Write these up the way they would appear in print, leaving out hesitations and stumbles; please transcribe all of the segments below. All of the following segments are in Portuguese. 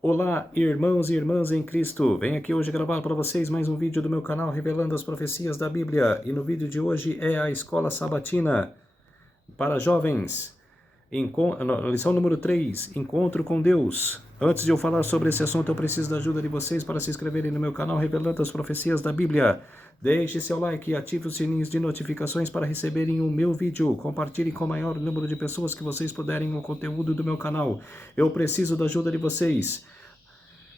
Olá, irmãos e irmãs em Cristo. Venho aqui hoje gravar para vocês mais um vídeo do meu canal revelando as profecias da Bíblia. E no vídeo de hoje é a Escola Sabatina para Jovens. Lição número 3, Encontro com Deus. Antes de eu falar sobre esse assunto, eu preciso da ajuda de vocês para se inscreverem no meu canal revelando as profecias da Bíblia. Deixe seu like e ative os sininhos de notificações para receberem o meu vídeo. Compartilhe com o maior número de pessoas que vocês puderem o conteúdo do meu canal. Eu preciso da ajuda de vocês.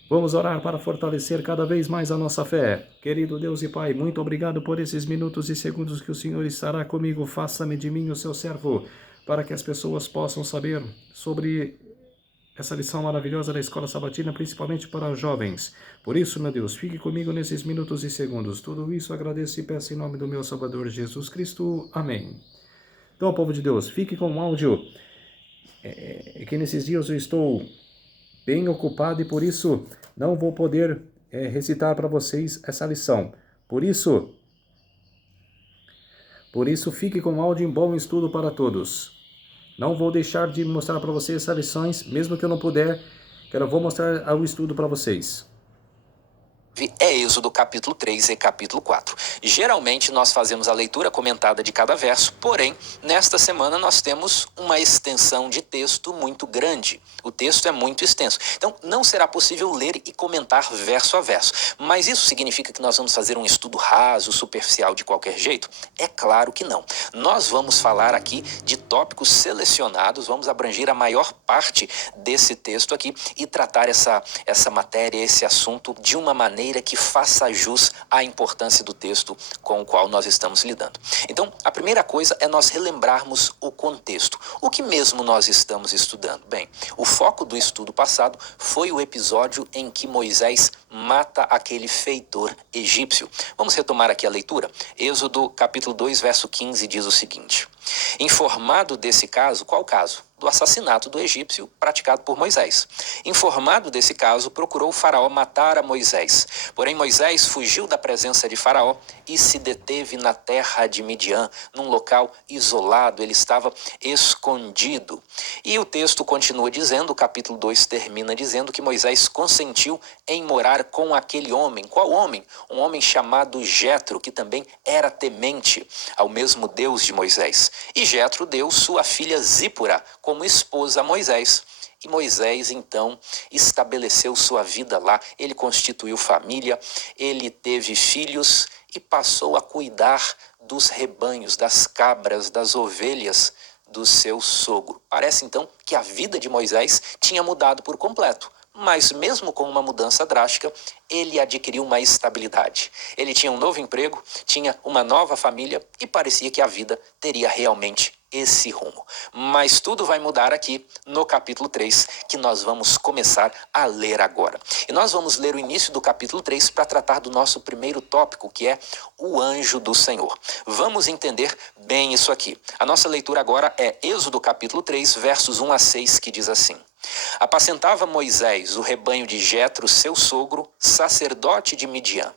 Vamos orar para fortalecer cada vez mais a nossa fé. Querido Deus e Pai, muito obrigado por esses minutos e segundos que o Senhor estará comigo. Faça-me de mim o seu servo, para que as pessoas possam saber sobre essa lição maravilhosa da Escola Sabatina, principalmente para os jovens. Por isso, meu Deus, fique comigo nesses minutos e segundos. Tudo isso agradeço e peço em nome do meu Salvador Jesus Cristo. Amém. Então, povo de Deus, fique com o áudio. Que nesses dias eu estou bem ocupado e por isso não vou poder recitar para vocês essa lição. Por isso fique com o áudio em bom estudo para todos. Não vou deixar de mostrar para vocês essas lições, mesmo que eu não puder, que eu vou mostrar o estudo para vocês. É Êxodo capítulo 3 e capítulo 4. Geralmente nós fazemos a leitura comentada de cada verso, porém, nesta semana nós temos uma extensão de texto muito grande. O texto é muito extenso. Então, não será possível ler e comentar verso a verso. Mas isso significa que nós vamos fazer um estudo raso, superficial de qualquer jeito? É claro que não. Nós vamos falar aqui de tópicos selecionados, vamos abranger a maior parte desse texto aqui e tratar essa matéria, esse assunto de uma maneira que faça jus à importância do texto com o qual nós estamos lidando. Então, a primeira coisa é nós relembrarmos o contexto. O que mesmo nós estamos estudando? Bem, o foco do estudo passado foi o episódio em que Moisés mata aquele feitor egípcio. Vamos retomar aqui a leitura? Êxodo capítulo 2, verso 15 diz o seguinte: Informado desse caso, qual caso? Do assassinato do egípcio praticado por Moisés. Informado desse caso, procurou o faraó matar a Moisés. Porém, Moisés fugiu da presença de faraó e se deteve na terra de Midian, num local isolado. Ele estava escondido. E o texto continua dizendo, o capítulo 2 termina dizendo que Moisés consentiu em morar com aquele homem. Qual homem? Um homem chamado Jetro, que também era temente ao mesmo Deus de Moisés. E Jetro deu sua filha Zípora como esposa a Moisés. E Moisés, então, estabeleceu sua vida lá. Ele constituiu família, ele teve filhos e passou a cuidar dos rebanhos, das cabras, das ovelhas do seu sogro. Parece, então, que a vida de Moisés tinha mudado por completo. Mas mesmo com uma mudança drástica, ele adquiriu uma estabilidade. Ele tinha um novo emprego, tinha uma nova família e parecia que a vida teria realmente esse rumo. Mas tudo vai mudar aqui no capítulo 3, que nós vamos começar a ler agora. E nós vamos ler o início do capítulo 3 para tratar do nosso primeiro tópico, que é o anjo do Senhor. Vamos entender bem isso aqui. A nossa leitura agora é Êxodo capítulo 3, versos 1 a 6, que diz assim: Apacentava Moisés o rebanho de Jetro, seu sogro, sacerdote de Midian.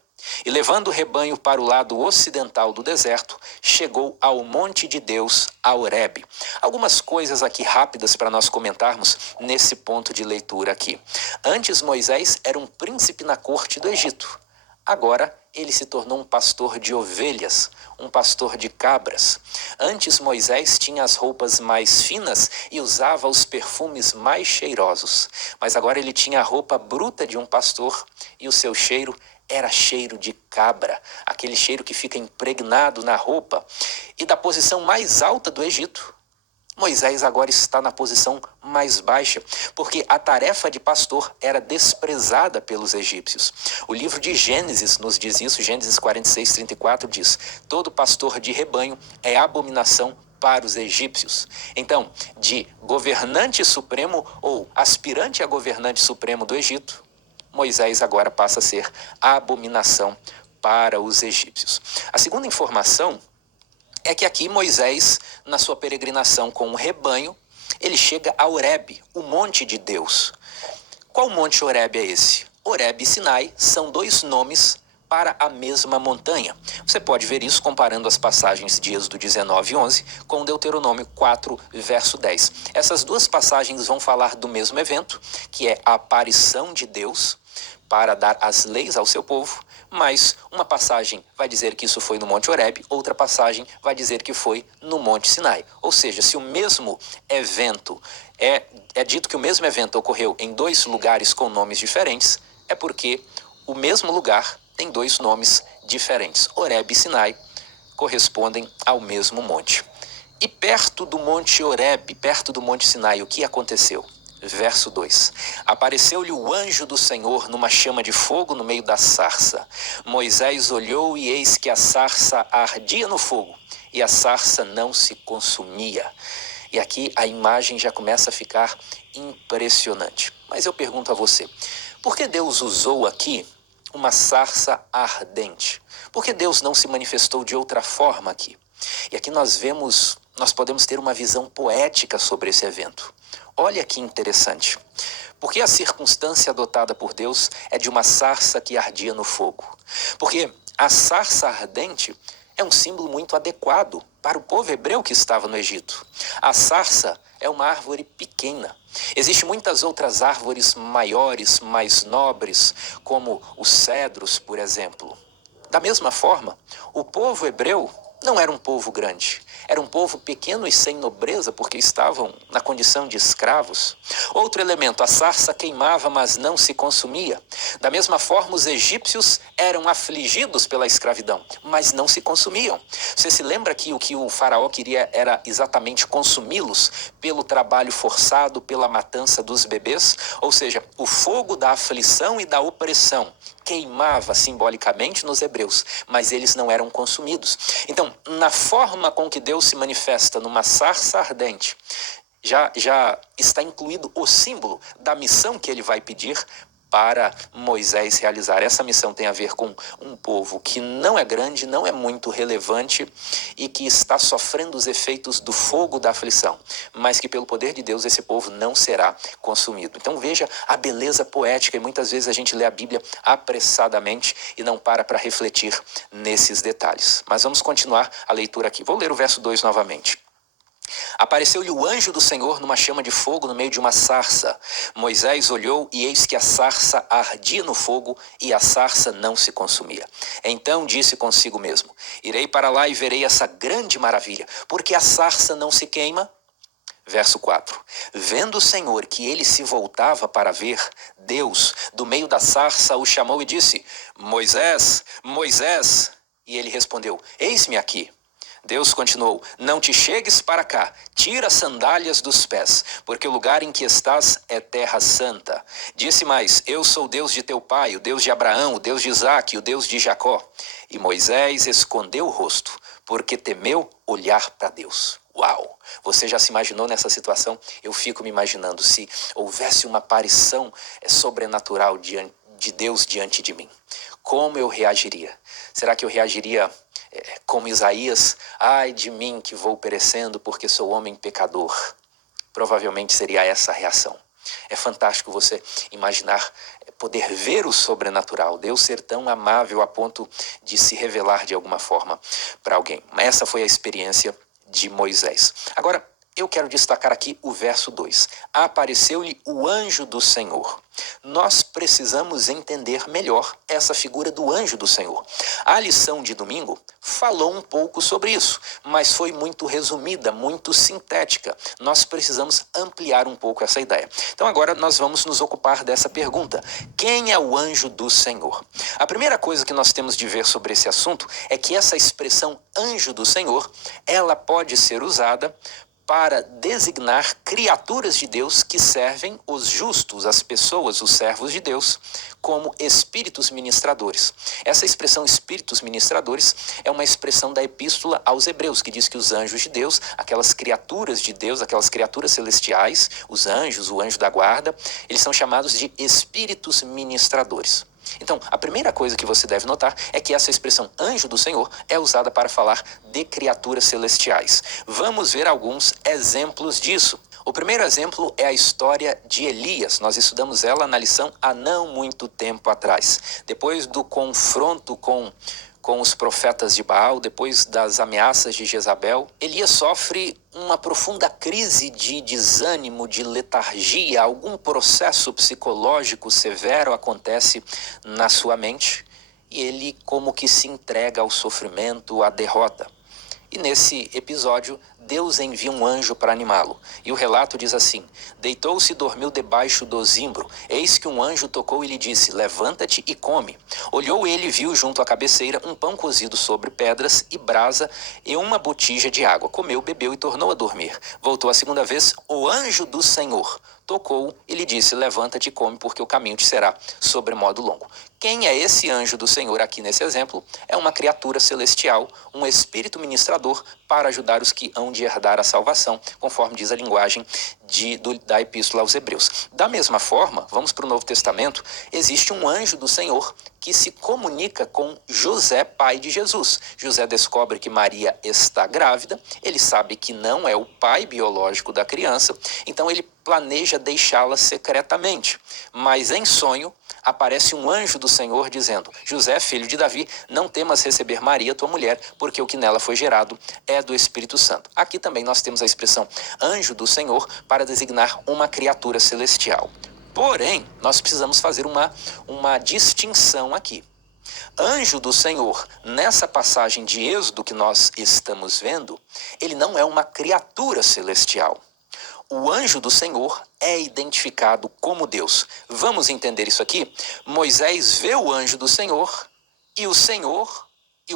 E levando o rebanho para o lado ocidental do deserto, chegou ao monte de Deus, a Horebe. Algumas coisas aqui rápidas para nós comentarmos nesse ponto de leitura aqui. Antes, Moisés era um príncipe na corte do Egito. Agora, ele se tornou um pastor de ovelhas, um pastor de cabras. Antes, Moisés tinha as roupas mais finas e usava os perfumes mais cheirosos. Mas agora ele tinha a roupa bruta de um pastor e o seu cheiro era cheiro de cabra, aquele cheiro que fica impregnado na roupa. E da posição mais alta do Egito, Moisés agora está na posição mais baixa, porque a tarefa de pastor era desprezada pelos egípcios. O livro de Gênesis nos diz isso, Gênesis 46, 34 diz: todo pastor de rebanho é abominação para os egípcios. Então, de governante supremo ou aspirante a governante supremo do Egito, Moisés agora passa a ser a abominação para os egípcios. A segunda informação é que aqui Moisés, na sua peregrinação com o rebanho, ele chega a Horebe, o monte de Deus. Qual monte Horebe é esse? Horebe e Sinai são dois nomes para a mesma montanha. Você pode ver isso comparando as passagens de Êxodo 19:11 com Deuteronômio 4, verso 10. Essas duas passagens vão falar do mesmo evento, que é a aparição de Deus para dar as leis ao seu povo, mas uma passagem vai dizer que isso foi no Monte Horebe, outra passagem vai dizer que foi no Monte Sinai. Ou seja, se o mesmo evento é dito que o mesmo evento ocorreu em dois lugares com nomes diferentes, é porque o mesmo lugar tem dois nomes diferentes. Horebe e Sinai correspondem ao mesmo monte. E perto do Monte Horebe, perto do Monte Sinai, o que aconteceu? Verso 2. Apareceu-lhe o anjo do Senhor numa chama de fogo no meio da sarça. Moisés olhou e eis que a sarça ardia no fogo, e a sarça não se consumia. E aqui a imagem já começa a ficar impressionante. Mas eu pergunto a você, por que Deus usou aqui uma sarça ardente? Por que Deus não se manifestou de outra forma aqui? E aqui nós podemos ter uma visão poética sobre esse evento. Olha que interessante. Porque a circunstância adotada por Deus é de uma sarça que ardia no fogo. Porque a sarça ardente é um símbolo muito adequado para o povo hebreu que estava no Egito. A sarça é uma árvore pequena. Existem muitas outras árvores maiores, mais nobres, como os cedros, por exemplo. Da mesma forma, o povo hebreu não era um povo grande. Era um povo pequeno e sem nobreza, porque estavam na condição de escravos. Outro elemento, a sarça queimava, mas não se consumia. Da mesma forma, os egípcios eram afligidos pela escravidão, mas não se consumiam. Você se lembra que o que o faraó queria era exatamente consumi-los pelo trabalho forçado, pela matança dos bebês? Ou seja, o fogo da aflição e da opressão queimava simbolicamente nos hebreus, mas eles não eram consumidos. Então, na forma com que Deus se manifesta numa sarça ardente, já está incluído o símbolo da missão que ele vai pedir para Moisés realizar. Essa missão tem a ver com um povo que não é grande, não é muito relevante e que está sofrendo os efeitos do fogo da aflição, mas que pelo poder de Deus esse povo não será consumido. Então veja a beleza poética, e muitas vezes a gente lê a Bíblia apressadamente e não para refletir nesses detalhes. Mas vamos continuar a leitura aqui. Vou ler o verso 2 novamente. Apareceu-lhe o anjo do Senhor numa chama de fogo no meio de uma sarça. Moisés olhou e eis que a sarça ardia no fogo e a sarça não se consumia. Então disse consigo mesmo: irei para lá e verei essa grande maravilha, porque a sarça não se queima. Verso 4. Vendo o Senhor que ele se voltava para ver, Deus, do meio da sarça, o chamou e disse: Moisés, Moisés. E ele respondeu: eis-me aqui. Deus continuou: não te chegues para cá, tira as sandálias dos pés, porque o lugar em que estás é terra santa. Disse mais: eu sou o Deus de teu pai, o Deus de Abraão, o Deus de Isaque, o Deus de Jacó. E Moisés escondeu o rosto, porque temeu olhar para Deus. Uau! Você já se imaginou nessa situação? Eu fico me imaginando se houvesse uma aparição sobrenatural de Deus diante de mim. Como eu reagiria? Será que eu reagiria como Isaías? Ai de mim que vou perecendo porque sou homem pecador. Provavelmente seria essa a reação. É fantástico você imaginar poder ver o sobrenatural, Deus ser tão amável a ponto de se revelar de alguma forma para alguém. Essa foi a experiência de Moisés. Agora, eu quero destacar aqui o verso 2. Apareceu-lhe o anjo do Senhor. Nós precisamos entender melhor essa figura do anjo do Senhor. A lição de domingo falou um pouco sobre isso, mas foi muito resumida, muito sintética. Nós precisamos ampliar um pouco essa ideia. Então agora nós vamos nos ocupar dessa pergunta: quem é o anjo do Senhor? A primeira coisa que nós temos de ver sobre esse assunto é que essa expressão anjo do Senhor, ela pode ser usada para designar criaturas de Deus que servem os justos, as pessoas, os servos de Deus, como espíritos ministradores. Essa expressão espíritos ministradores é uma expressão da epístola aos Hebreus, que diz que os anjos de Deus, aquelas criaturas de Deus, aquelas criaturas celestiais, os anjos, o anjo da guarda, eles são chamados de espíritos ministradores. Então, a primeira coisa que você deve notar é que essa expressão anjo do Senhor é usada para falar de criaturas celestiais. Vamos ver alguns exemplos disso. O primeiro exemplo é a história de Elias. Nós estudamos ela na lição há não muito tempo atrás. Depois do confronto com os profetas de Baal, depois das ameaças de Jezabel, Elias sofre uma profunda crise de desânimo, de letargia. Algum processo psicológico severo acontece na sua mente e ele como que se entrega ao sofrimento, à derrota. E nesse episódio, Deus envia um anjo para animá-lo. E o relato diz assim: deitou-se e dormiu debaixo do zimbro. Eis que um anjo tocou e lhe disse: levanta-te e come. Olhou ele e viu junto à cabeceira um pão cozido sobre pedras e brasa e uma botija de água. Comeu, bebeu e tornou a dormir. Voltou a segunda vez, o anjo do Senhor tocou e lhe disse: levanta-te e come, porque o caminho te será sobremodo longo. Quem é esse anjo do Senhor aqui nesse exemplo? É uma criatura celestial, um espírito ministrador para ajudar os que hão de herdar a salvação, conforme diz a linguagem da Epístola aos Hebreus. Da mesma forma, vamos para o Novo Testamento, existe um anjo do Senhor que se comunica com José, pai de Jesus. José descobre que Maria está grávida, ele sabe que não é o pai biológico da criança, então ele planeja deixá-la secretamente. Mas em sonho, aparece um anjo do Senhor dizendo: José, filho de Davi, não temas receber Maria, tua mulher, porque o que nela foi gerado é do Espírito Santo. Aqui também nós temos a expressão anjo do Senhor para designar uma criatura celestial. Porém, nós precisamos fazer uma distinção aqui. Anjo do Senhor, nessa passagem de Êxodo que nós estamos vendo, ele não é uma criatura celestial. O anjo do Senhor é identificado como Deus. Vamos entender isso aqui? Moisés vê o anjo do Senhor e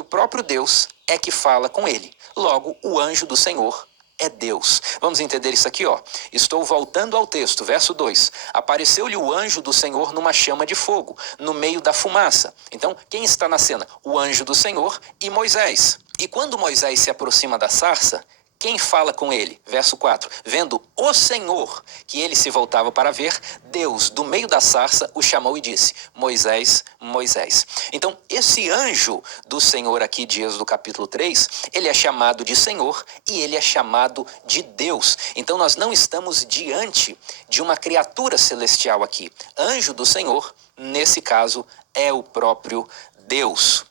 o próprio Deus é que fala com ele. Logo, o anjo do Senhor é Deus. Vamos entender isso aqui, ó. Estou voltando ao texto, verso 2. Apareceu-lhe o anjo do Senhor numa chama de fogo, no meio da fumaça. Então, quem está na cena? O anjo do Senhor e Moisés. E quando Moisés se aproxima da sarça, quem fala com ele? Verso 4. Vendo o Senhor que ele se voltava para ver, Deus, do meio da sarça, o chamou e disse: Moisés, Moisés. Então, esse anjo do Senhor aqui de Êxodo capítulo 3, ele é chamado de Senhor e ele é chamado de Deus. Então, nós não estamos diante de uma criatura celestial aqui. Anjo do Senhor, nesse caso, é o próprio Deus.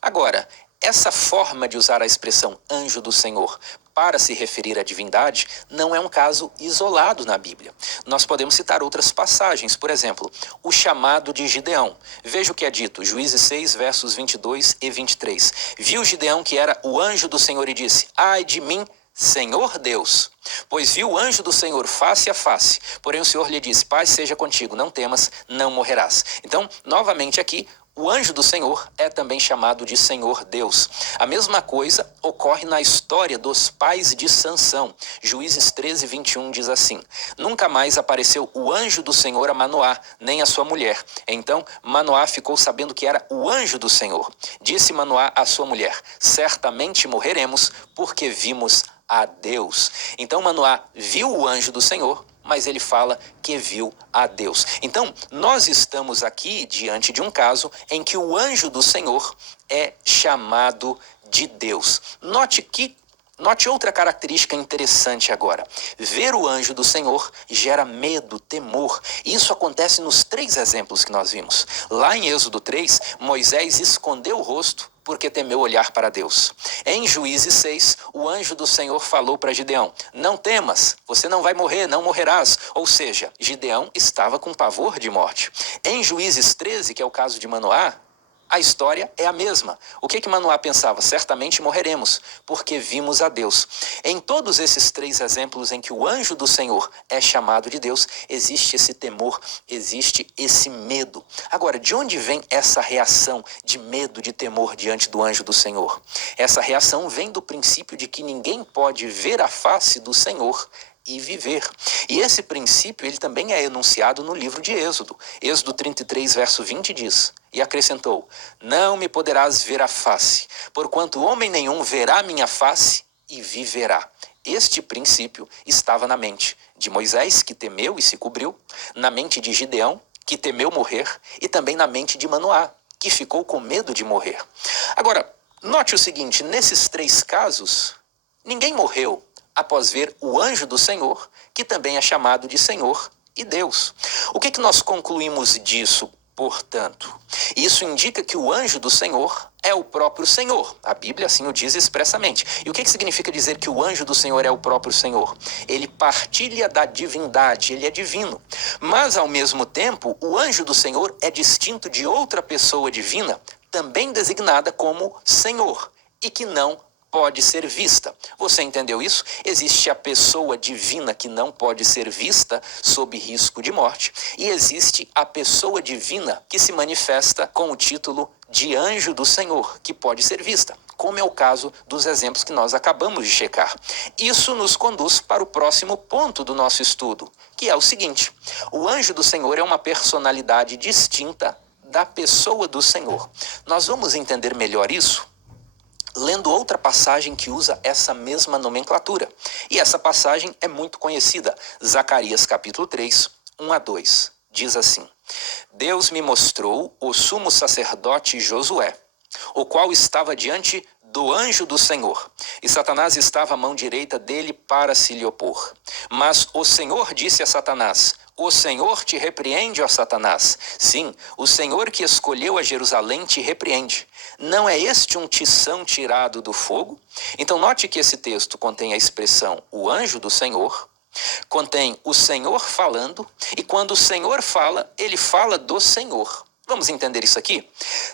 Agora, essa forma de usar a expressão anjo do Senhor para se referir à divindade não é um caso isolado na Bíblia. Nós podemos citar outras passagens, por exemplo, o chamado de Gideão. Veja o que é dito, Juízes 6, versos 22 e 23. Viu Gideão que era o anjo do Senhor e disse: ai de mim, Senhor Deus, pois viu o anjo do Senhor face a face. Porém o Senhor lhe disse: paz seja contigo, não temas, não morrerás. Então, novamente aqui, o anjo do Senhor é também chamado de Senhor Deus. A mesma coisa ocorre na história dos pais de Sansão. Juízes 13, 21 diz assim: nunca mais apareceu o anjo do Senhor a Manoá, nem a sua mulher. Então Manoá ficou sabendo que era o anjo do Senhor. Disse Manoá à sua mulher: certamente morreremos, porque vimos a Deus. Então Manoá viu o anjo do Senhor, mas ele fala que viu a Deus. Então, nós estamos aqui diante de um caso em que o anjo do Senhor é chamado de Deus. Note outra característica interessante agora. Ver o anjo do Senhor gera medo, temor. Isso acontece nos 3 exemplos que nós vimos. Lá em Êxodo 3, Moisés escondeu o rosto porque temeu olhar para Deus. Em Juízes 6, o anjo do Senhor falou para Gideão: não temas, você não vai morrer, não morrerás. Ou seja, Gideão estava com pavor de morte. Em Juízes 13, que é o caso de Manoá, a história é a mesma. O que Manoá pensava? Certamente morreremos, porque vimos a Deus. Em todos esses 3 exemplos em que o anjo do Senhor é chamado de Deus, existe esse temor, existe esse medo. Agora, de onde vem essa reação de medo, de temor diante do anjo do Senhor? Essa reação vem do princípio de que ninguém pode ver a face do Senhor e viver. E esse princípio ele também é enunciado no livro de Êxodo. Êxodo 33, verso 20 diz: e acrescentou: não me poderás ver a face, porquanto homem nenhum verá minha face e viverá. Este princípio estava na mente de Moisés, que temeu e se cobriu, na mente de Gideão, que temeu morrer, e também na mente de Manoá, que ficou com medo de morrer. Agora, note o seguinte, nesses 3 casos, ninguém morreu. após ver o anjo do Senhor, que também é chamado de Senhor e Deus. O que nós concluímos disso, portanto? Isso indica que o anjo do Senhor é o próprio Senhor. A Bíblia assim o diz expressamente. E o que significa dizer que o anjo do Senhor é o próprio Senhor? Ele partilha da divindade, ele é divino. Mas, ao mesmo tempo, o anjo do Senhor é distinto de outra pessoa divina, também designada como Senhor, e que não pode ser vista. Você entendeu isso? Existe a pessoa divina que não pode ser vista sob risco de morte, e existe a pessoa divina que se manifesta com o título de anjo do Senhor, que pode ser vista, como é o caso dos exemplos que nós acabamos de checar. Isso nos conduz para o próximo ponto do nosso estudo, que é o seguinte: o anjo do Senhor é uma personalidade distinta da pessoa do Senhor. Nós vamos entender melhor isso lendo outra passagem que usa essa mesma nomenclatura. E essa passagem é muito conhecida. Zacarias capítulo 3, 1 a 2. Diz assim: Deus me mostrou o sumo sacerdote Josué, o qual estava diante do anjo do Senhor, e Satanás estava à mão direita dele para se lhe opor. Mas o Senhor disse a Satanás: O Senhor te repreende, ó Satanás. Sim, o Senhor que escolheu a Jerusalém te repreende. Não é este um tição tirado do fogo? Então note que esse texto contém a expressão o anjo do Senhor, contém o Senhor falando, e quando o Senhor fala, ele fala do Senhor. Vamos entender isso aqui?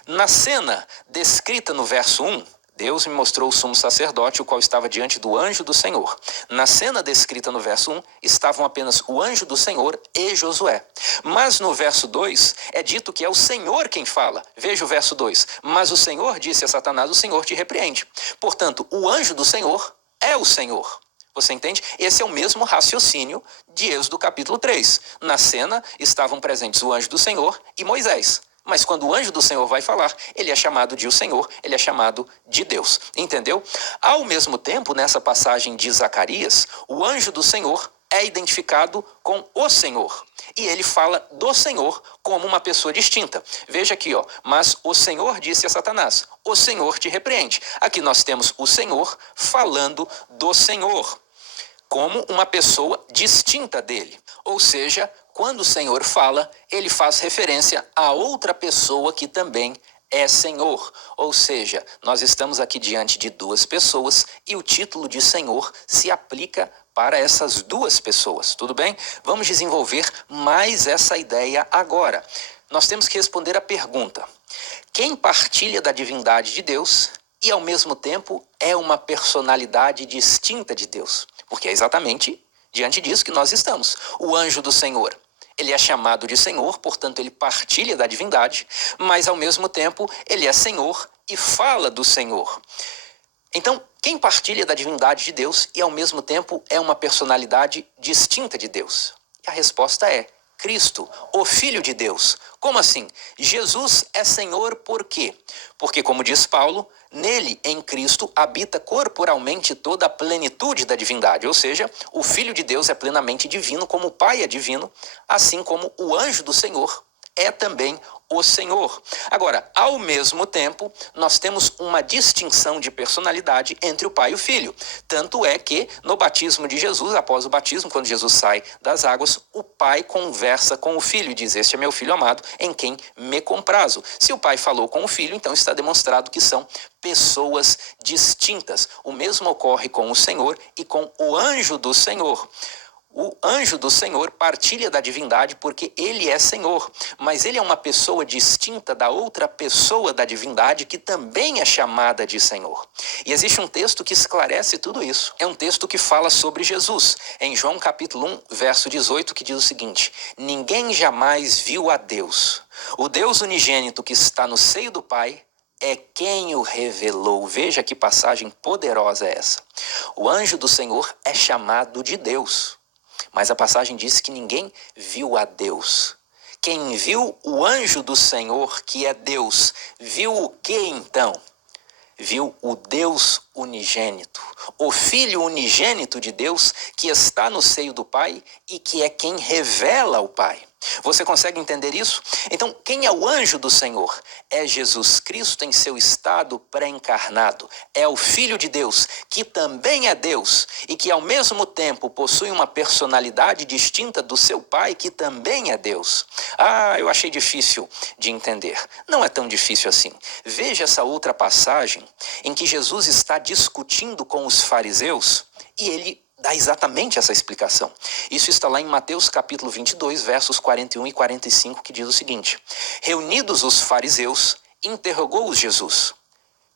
Na cena descrita no verso 1, Deus me mostrou o sumo sacerdote, o qual estava diante do anjo do Senhor. Na cena descrita no verso 1, estavam apenas o anjo do Senhor e Josué. Mas no verso 2, é dito que é o Senhor quem fala. Veja o verso 2. Mas o Senhor disse a Satanás: o Senhor te repreende. Portanto, o anjo do Senhor é o Senhor. Você entende? Esse é o mesmo raciocínio de Êxodo capítulo 3. Na cena estavam presentes o anjo do Senhor e Moisés. Mas quando o anjo do Senhor vai falar, ele é chamado de o Senhor, ele é chamado de Deus. Entendeu? Ao mesmo tempo, nessa passagem de Zacarias, o anjo do Senhor é identificado com o Senhor. E ele fala do Senhor como uma pessoa distinta. Veja aqui, ó. Mas o Senhor disse a Satanás: o Senhor te repreende. Aqui nós temos o Senhor falando do Senhor como uma pessoa distinta dele. Ou seja, quando o Senhor fala, ele faz referência a outra pessoa que também é Senhor. Ou seja, nós estamos aqui diante de duas pessoas e o título de Senhor se aplica para essas duas pessoas. Tudo bem? Vamos desenvolver mais essa ideia agora. Nós temos que responder a pergunta: quem partilha da divindade de Deus e ao mesmo tempo é uma personalidade distinta de Deus? Porque é exatamente diante disso que nós estamos. O anjo do Senhor, ele é chamado de Senhor, portanto ele partilha da divindade, mas ao mesmo tempo ele é Senhor e fala do Senhor. Então, quem partilha da divindade de Deus e ao mesmo tempo é uma personalidade distinta de Deus? E a resposta é Cristo, o Filho de Deus. Como assim? Jesus é Senhor por quê? Porque, como diz Paulo, nele, em Cristo, habita corporalmente toda a plenitude da divindade. Ou seja, o Filho de Deus é plenamente divino, como o Pai é divino, assim como o anjo do Senhor é também o Senhor. Agora, ao mesmo tempo, nós temos uma distinção de personalidade entre o Pai e o Filho. Tanto é que, no batismo de Jesus, após o batismo, quando Jesus sai das águas, o Pai conversa com o Filho e diz: este é meu Filho amado, em quem me comprazo. Se o Pai falou com o Filho, então está demonstrado que são pessoas distintas. O mesmo ocorre com o Senhor e com o anjo do Senhor. O anjo do Senhor partilha da divindade porque ele é Senhor, mas ele é uma pessoa distinta da outra pessoa da divindade que também é chamada de Senhor. E existe um texto que esclarece tudo isso. É um texto que fala sobre Jesus. Em João capítulo 1, verso 18, que diz o seguinte: ninguém jamais viu a Deus. O Deus unigênito que está no seio do Pai é quem o revelou. Veja que passagem poderosa é essa. O anjo do Senhor é chamado de Deus. Mas a passagem diz que ninguém viu a Deus. Quem viu o anjo do Senhor, que é Deus, viu o que então? Viu o Deus unigênito, o Filho unigênito de Deus, que está no seio do Pai e que é quem revela o Pai. Você consegue entender isso? Então, quem é o anjo do Senhor? É Jesus Cristo em seu estado pré-encarnado. É o Filho de Deus, que também é Deus e que ao mesmo tempo possui uma personalidade distinta do seu Pai, que também é Deus. Ah, eu achei difícil de entender. Não é tão difícil assim. Veja essa outra passagem em que Jesus está discutindo com os fariseus e ele dá exatamente essa explicação. Isso está lá em Mateus capítulo 22, versos 41 e 45, que diz o seguinte: reunidos os fariseus, interrogou-os Jesus: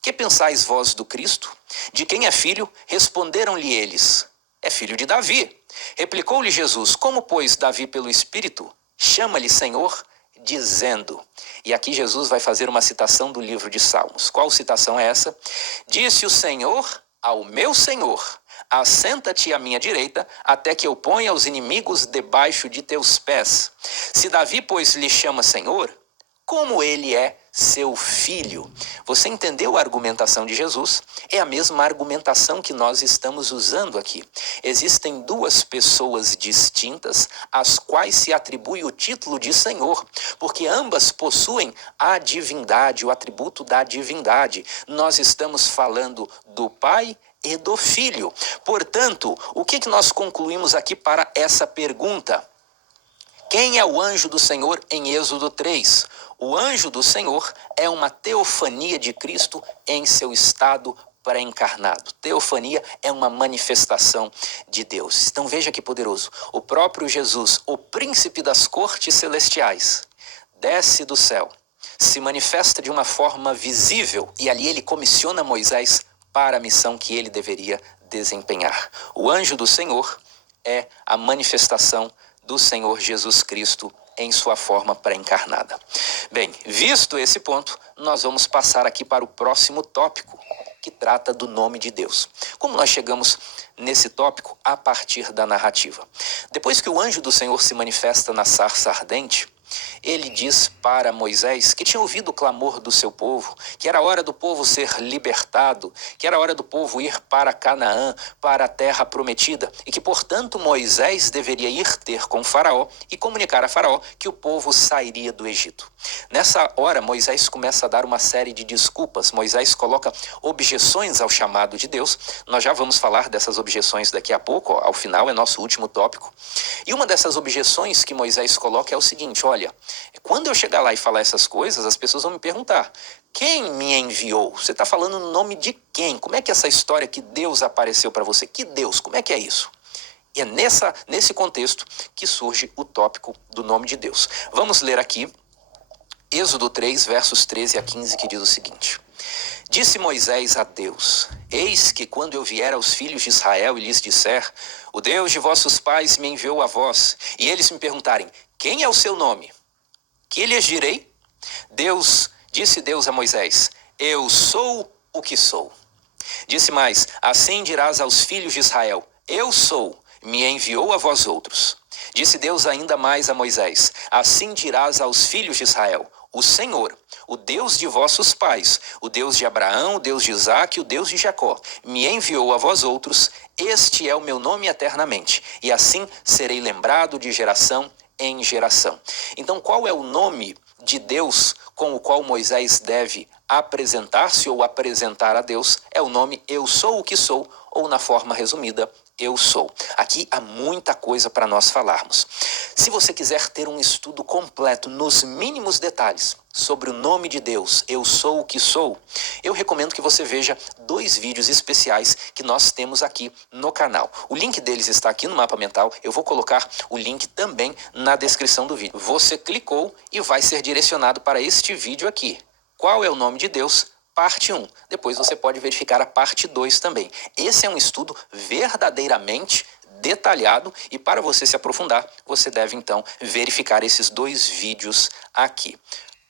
que pensais vós do Cristo? De quem é filho? Responderam-lhe eles: é filho de Davi. Replicou-lhe Jesus: como, pois, Davi pelo Espírito chama-lhe Senhor, dizendo... E aqui Jesus vai fazer uma citação do livro de Salmos. Qual citação é essa? Disse o Senhor ao meu Senhor: assenta-te à minha direita, até que eu ponha os inimigos debaixo de teus pés. Se Davi, pois, lhe chama Senhor, como ele é seu filho? Você entendeu a argumentação de Jesus? É a mesma argumentação que nós estamos usando aqui. Existem duas pessoas distintas, às quais se atribui o título de Senhor, porque ambas possuem a divindade, o atributo da divindade. Nós estamos falando do Pai e do Filho. Portanto, o que nós concluímos aqui para essa pergunta? Quem é o anjo do Senhor em Êxodo 3? O anjo do Senhor é uma teofania de Cristo em seu estado pré-encarnado. Teofania é uma manifestação de Deus. Então veja que poderoso. O próprio Jesus, o príncipe das cortes celestiais, desce do céu, se manifesta de uma forma visível e ali ele comissiona Moisés para a missão que ele deveria desempenhar. O anjo do Senhor é a manifestação do Senhor Jesus Cristo em sua forma pré-encarnada. Bem, visto esse ponto, nós vamos passar aqui para o próximo tópico, que trata do nome de Deus. Como nós chegamos nesse tópico a partir da narrativa? Depois que o anjo do Senhor se manifesta na sarça ardente, ele diz para Moisés que tinha ouvido o clamor do seu povo, que era hora do povo ser libertado, que era hora do povo ir para Canaã, para a terra prometida, e que, portanto, Moisés deveria ir ter com Faraó e comunicar a Faraó que o povo sairia do Egito. Nessa hora, Moisés começa a dar uma série de desculpas. Moisés coloca objeções ao chamado de Deus. Nós já vamos falar dessas objeções daqui a pouco, ao final é nosso último tópico. E uma dessas objeções que Moisés coloca é o seguinte: olha, quando eu chegar lá e falar essas coisas, as pessoas vão me perguntar: quem me enviou? Você está falando no nome de quem? Como é que é essa história que Deus apareceu para você? Que Deus? Como é que é isso? E é nesse contexto que surge o tópico do nome de Deus. Vamos ler aqui Êxodo 3, versos 13 a 15, que diz o seguinte: disse Moisés a Deus: eis que quando eu vier aos filhos de Israel e lhes disser: o Deus de vossos pais me enviou a vós, e eles me perguntarem: quem é o seu nome? Que lhes direi? Disse Deus a Moisés: eu sou o que sou. Disse mais: assim dirás aos filhos de Israel: eu sou, me enviou a vós outros. Disse Deus ainda mais a Moisés: assim dirás aos filhos de Israel: o Senhor, o Deus de vossos pais, o Deus de Abraão, o Deus de Isaque, o Deus de Jacó, me enviou a vós outros. Este é o meu nome eternamente, e assim serei lembrado de geração em geração. Então, qual é o nome de Deus com o qual Moisés deve apresentar-se ou apresentar a Deus? É o nome eu sou o que sou, ou na forma resumida, eu sou. Aqui há muita coisa para nós falarmos. Se você quiser ter um estudo completo, nos mínimos detalhes, sobre o nome de Deus, eu sou o que sou, eu recomendo que você veja 2 vídeos especiais que nós temos aqui no canal. O link deles está aqui no mapa mental, eu vou colocar o link também na descrição do vídeo. Você clicou e vai ser direcionado para este vídeo aqui. Qual é o nome de Deus? Parte 1. Depois você pode verificar a parte 2 também. Esse é um estudo verdadeiramente detalhado e para você se aprofundar, você deve então verificar esses 2 vídeos aqui.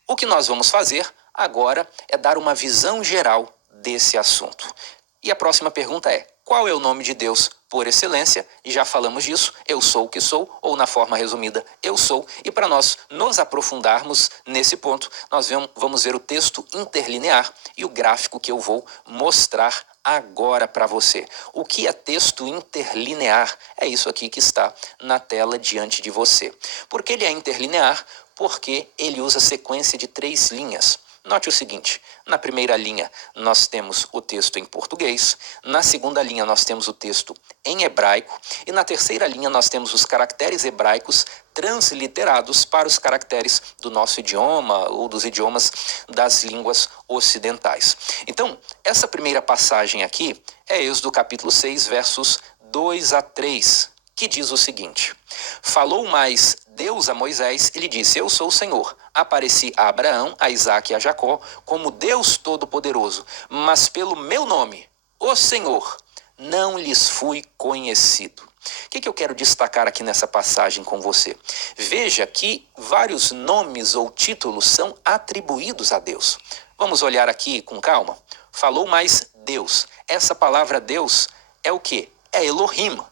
O que nós vamos fazer agora é dar uma visão geral desse assunto. E a próxima pergunta é: qual é o nome de Deus por excelência? E já falamos disso, eu sou o que sou, ou na forma resumida, eu sou. E para nós nos aprofundarmos nesse ponto, nós vamos ver o texto interlinear e o gráfico que eu vou mostrar agora para você. O que é texto interlinear? É isso aqui que está na tela diante de você. Por que ele é interlinear? Porque ele usa sequência de 3 linhas. Note o seguinte, na primeira linha nós temos o texto em português, na segunda linha nós temos o texto em hebraico e na terceira linha nós temos os caracteres hebraicos transliterados para os caracteres do nosso idioma ou dos idiomas das línguas ocidentais. Então, essa primeira passagem aqui é Êxodo capítulo 6, versos 2 a 3, que diz o seguinte: falou mais Deus a Moisés e lhe disse: eu sou o Senhor. Apareci a Abraão, a Isaque e a Jacó como Deus Todo-Poderoso, mas pelo meu nome, o Senhor, não lhes fui conhecido. O que eu quero destacar aqui nessa passagem com você? Veja que vários nomes ou títulos são atribuídos a Deus. Vamos olhar aqui com calma. Falou mais Deus. Essa palavra Deus é o quê? É Elohim.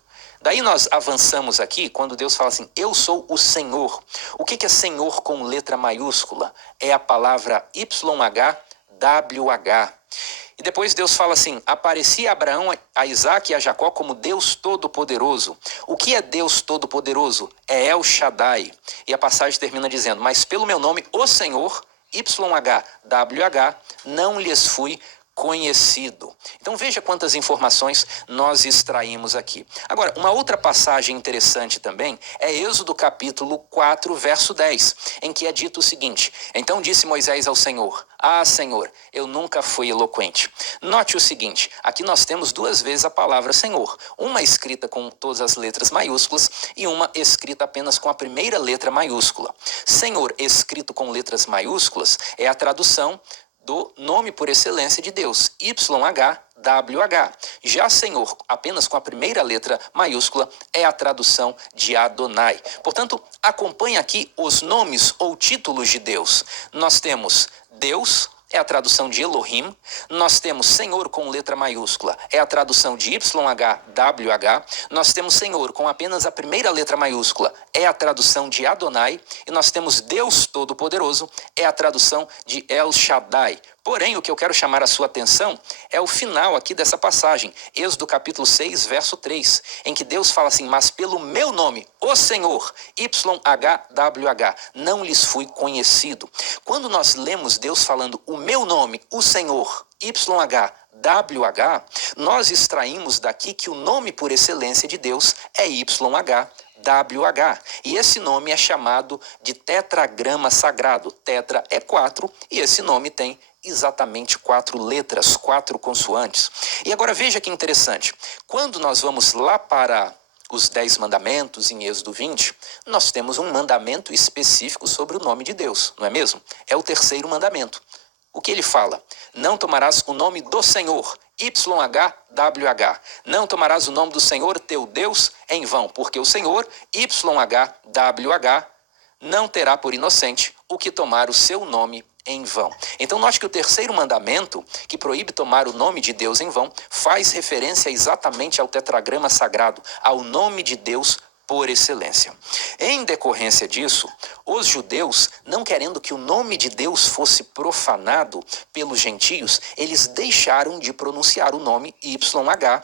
Daí nós avançamos aqui quando Deus fala assim, eu sou o Senhor. O que é Senhor com letra maiúscula? É a palavra YHWH. E depois Deus fala assim, aparecia a Abraão, a Isaque e a Jacó como Deus Todo-Poderoso. O que é Deus Todo-Poderoso? É El Shaddai. E a passagem termina dizendo, mas pelo meu nome, o Senhor, YHWH, não lhes fui conhecido. Então veja quantas informações nós extraímos aqui. Agora, uma outra passagem interessante também é Êxodo capítulo 4, verso 10, em que é dito o seguinte, então disse Moisés ao Senhor, Senhor, eu nunca fui eloquente. Note o seguinte, aqui nós temos 2 vezes a palavra Senhor, uma escrita com todas as letras maiúsculas e uma escrita apenas com a primeira letra maiúscula. Senhor escrito com letras maiúsculas é a tradução do nome por excelência de Deus, YHWH. Já Senhor, apenas com a primeira letra maiúscula, é a tradução de Adonai. Portanto, acompanhe aqui os nomes ou títulos de Deus. Nós temos Deus, é a tradução de Elohim. Nós temos Senhor com letra maiúscula, é a tradução de YHWH. Nós temos Senhor com apenas a primeira letra maiúscula, é a tradução de Adonai. E nós temos Deus Todo-Poderoso, é a tradução de El Shaddai. Porém, o que eu quero chamar a sua atenção é o final aqui dessa passagem, Êxodo capítulo 6, verso 3, em que Deus fala assim, mas pelo meu nome, o Senhor, YHWH, não lhes fui conhecido. Quando nós lemos Deus falando o meu nome, o Senhor, YHWH, nós extraímos daqui que o nome por excelência de Deus é YHWH. E esse nome é chamado de tetragrama sagrado. Tetra é 4 e esse nome tem exatamente 4 letras, 4 consoantes. E agora veja que interessante. Quando nós vamos lá para os 10 mandamentos em Êxodo 20, nós temos um mandamento específico sobre o nome de Deus, não é mesmo? É o 3º mandamento. O que ele fala? Não tomarás o nome do Senhor, YHWH. Não tomarás o nome do Senhor teu Deus em vão, porque o Senhor, YHWH, não terá por inocente o que tomar o seu nome em vão. Então note que o 3º mandamento, que proíbe tomar o nome de Deus em vão, faz referência exatamente ao tetragrama sagrado, ao nome de Deus por excelência. Em decorrência disso, os judeus, não querendo que o nome de Deus fosse profanado pelos gentios, eles deixaram de pronunciar o nome YHWH.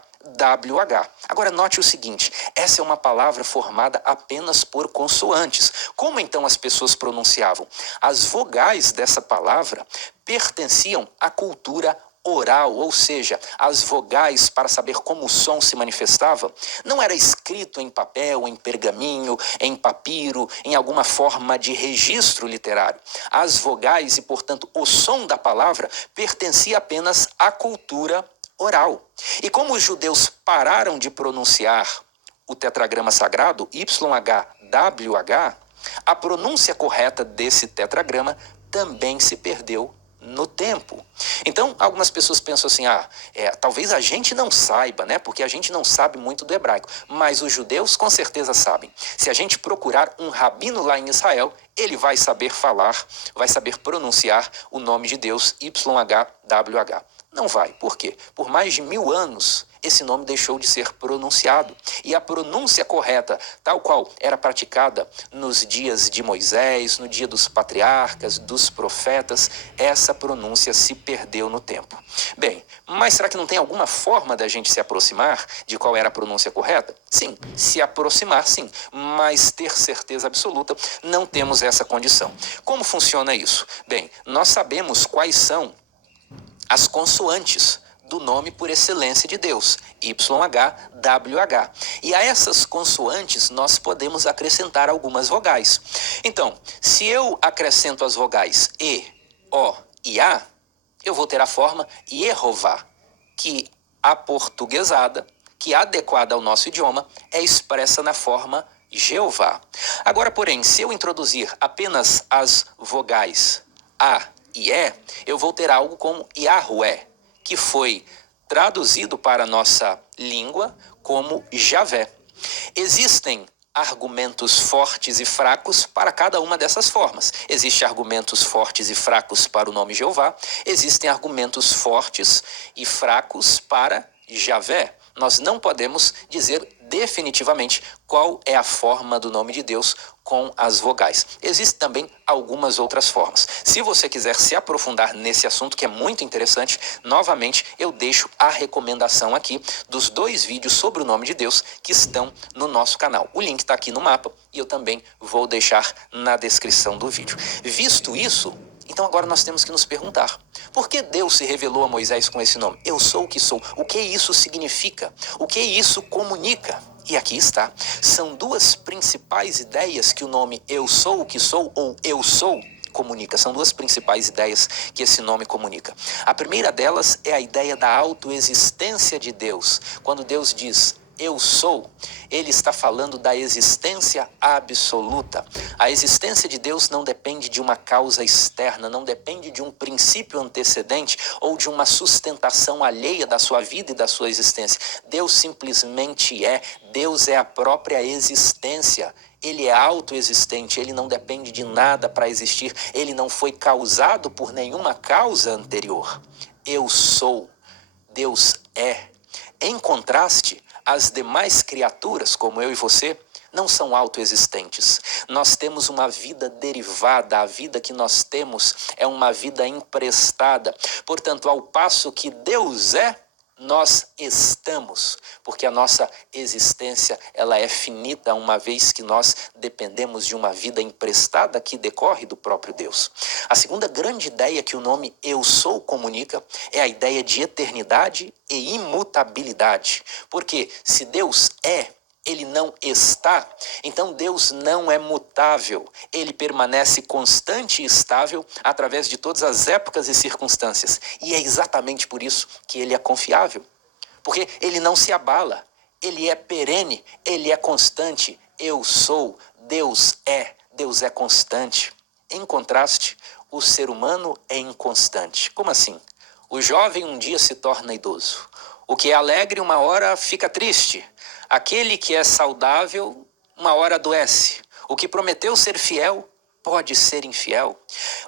Agora note o seguinte, essa é uma palavra formada apenas por consoantes. Como então as pessoas pronunciavam? As vogais dessa palavra pertenciam à cultura oral, ou seja, as vogais para saber como o som se manifestava, não era escrito em papel, em pergaminho, em papiro, em alguma forma de registro literário. As vogais e, portanto, o som da palavra pertencia apenas à cultura oral. E como os judeus pararam de pronunciar o tetragrama sagrado, YHWH, a pronúncia correta desse tetragrama também se perdeu no tempo. Então, algumas pessoas pensam assim, talvez a gente não saiba, né? Porque a gente não sabe muito do hebraico, mas os judeus com certeza sabem. Se a gente procurar um rabino lá em Israel, ele vai saber falar, vai saber pronunciar o nome de Deus, YHWH. Não vai. Por quê? Por mais de 1000 anos, esse nome deixou de ser pronunciado. E a pronúncia correta, tal qual era praticada nos dias de Moisés, no dia dos patriarcas, dos profetas, essa pronúncia se perdeu no tempo. Bem, mas será que não tem alguma forma da gente se aproximar de qual era a pronúncia correta? Sim, se aproximar, sim, mas ter certeza absoluta, não temos essa condição. Como funciona isso? Bem, nós sabemos quais são as consoantes do nome por excelência de Deus, YH, WH. E a essas consoantes nós podemos acrescentar algumas vogais. Então, se eu acrescento as vogais E, O e A, eu vou ter a forma Yehová, que aportuguesada, que adequada ao nosso idioma, é expressa na forma Jeová. Agora, porém, se eu introduzir apenas as vogais A e E, eu vou ter algo como Yahweh, que foi traduzido para a nossa língua como Javé. Existem argumentos fortes e fracos para cada uma dessas formas. Existem argumentos fortes e fracos para o nome Jeová, existem argumentos fortes e fracos para Javé. Nós não podemos dizer definitivamente qual é a forma do nome de Deus com as vogais. Existem também algumas outras formas. Se você quiser se aprofundar nesse assunto, que é muito interessante, novamente eu deixo a recomendação aqui dos 2 vídeos sobre o nome de Deus que estão no nosso canal. O link está aqui no mapa e eu também vou deixar na descrição do vídeo. Visto isso, então agora nós temos que nos perguntar, por que Deus se revelou a Moisés com esse nome? Eu sou o que sou. O que isso significa? O que isso comunica? E aqui está. São 2 principais ideias que o nome Eu sou o que sou ou Eu sou comunica. São 2 principais ideias que esse nome comunica. A primeira delas é a ideia da autoexistência de Deus. Quando Deus diz eu sou, ele está falando da existência absoluta. A existência de Deus não depende de uma causa externa, não depende de um princípio antecedente ou de uma sustentação alheia da sua vida e da sua existência. Deus simplesmente é. Deus é a própria existência. Ele é autoexistente, ele não depende de nada para existir, ele não foi causado por nenhuma causa anterior. Eu sou. Deus é. Em contraste, as demais criaturas, como eu e você, não são autoexistentes. Nós temos uma vida derivada, a vida que nós temos é uma vida emprestada. Portanto, ao passo que Deus é, nós estamos, porque a nossa existência ela é finita, uma vez que nós dependemos de uma vida emprestada que decorre do próprio Deus. A segunda grande ideia que o nome Eu Sou comunica é a ideia de eternidade e imutabilidade, porque se Deus é, ele não está, então Deus não é mutável, ele permanece constante e estável através de todas as épocas e circunstâncias, e é exatamente por isso que ele é confiável, porque ele não se abala, ele é perene, ele é constante. Eu sou, Deus é constante. Em contraste, o ser humano é inconstante. Como assim? O jovem um dia se torna idoso, o que é alegre uma hora fica triste. Aquele que é saudável, uma hora adoece. O que prometeu ser fiel, pode ser infiel.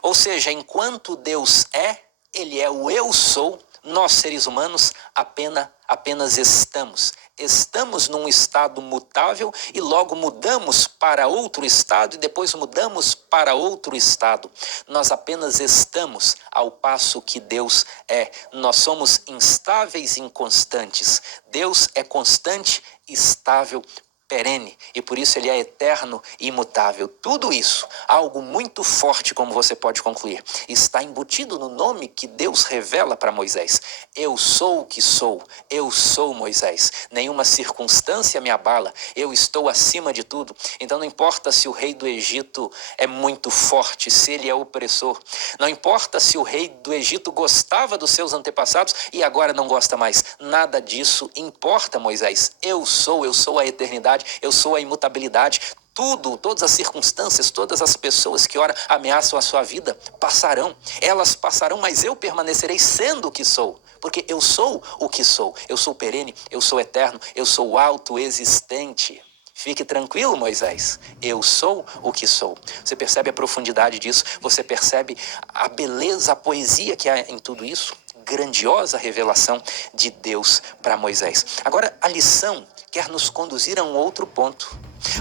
Ou seja, enquanto Deus é, ele é o eu sou, nós seres humanos apenas estamos. Estamos num estado mutável e logo mudamos para outro estado e depois mudamos para outro estado. Nós apenas estamos, ao passo que Deus é. Nós somos instáveis e inconstantes. Deus é constante, estável, perene, e por isso ele é eterno e imutável. Tudo isso, algo muito forte, como você pode concluir, está embutido no nome que Deus revela para Moisés. Eu sou o que sou, eu sou Moisés. Nenhuma circunstância me abala, eu estou acima de tudo. Então não importa se o rei do Egito é muito forte, se ele é opressor. Não importa se o rei do Egito gostava dos seus antepassados e agora não gosta mais. Nada disso importa, Moisés. Eu sou a eternidade. Eu sou a imutabilidade. Tudo, todas as circunstâncias, todas as pessoas que ora ameaçam a sua vida passarão. Elas passarão, mas eu permanecerei sendo o que sou. Porque eu sou o que sou. Eu sou perene, eu sou eterno, eu sou autoexistente. Fique tranquilo, Moisés. Eu sou o que sou. Você percebe a profundidade disso? Você percebe a beleza, a poesia que há em tudo isso? grandiosa revelação de Deus para Moisés. Agora, a lição quer nos conduzir a um outro ponto.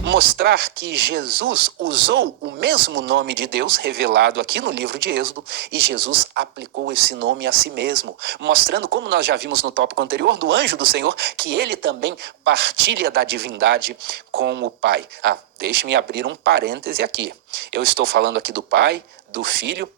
Mostrar que Jesus usou o mesmo nome de Deus revelado aqui no livro de Êxodo e Jesus aplicou esse nome a si mesmo, mostrando, como nós já vimos no tópico anterior, do anjo do Senhor, que ele também partilha da divindade com o Pai. Deixe-me abrir um parêntese aqui. Eu estou falando aqui do Pai, do Filho.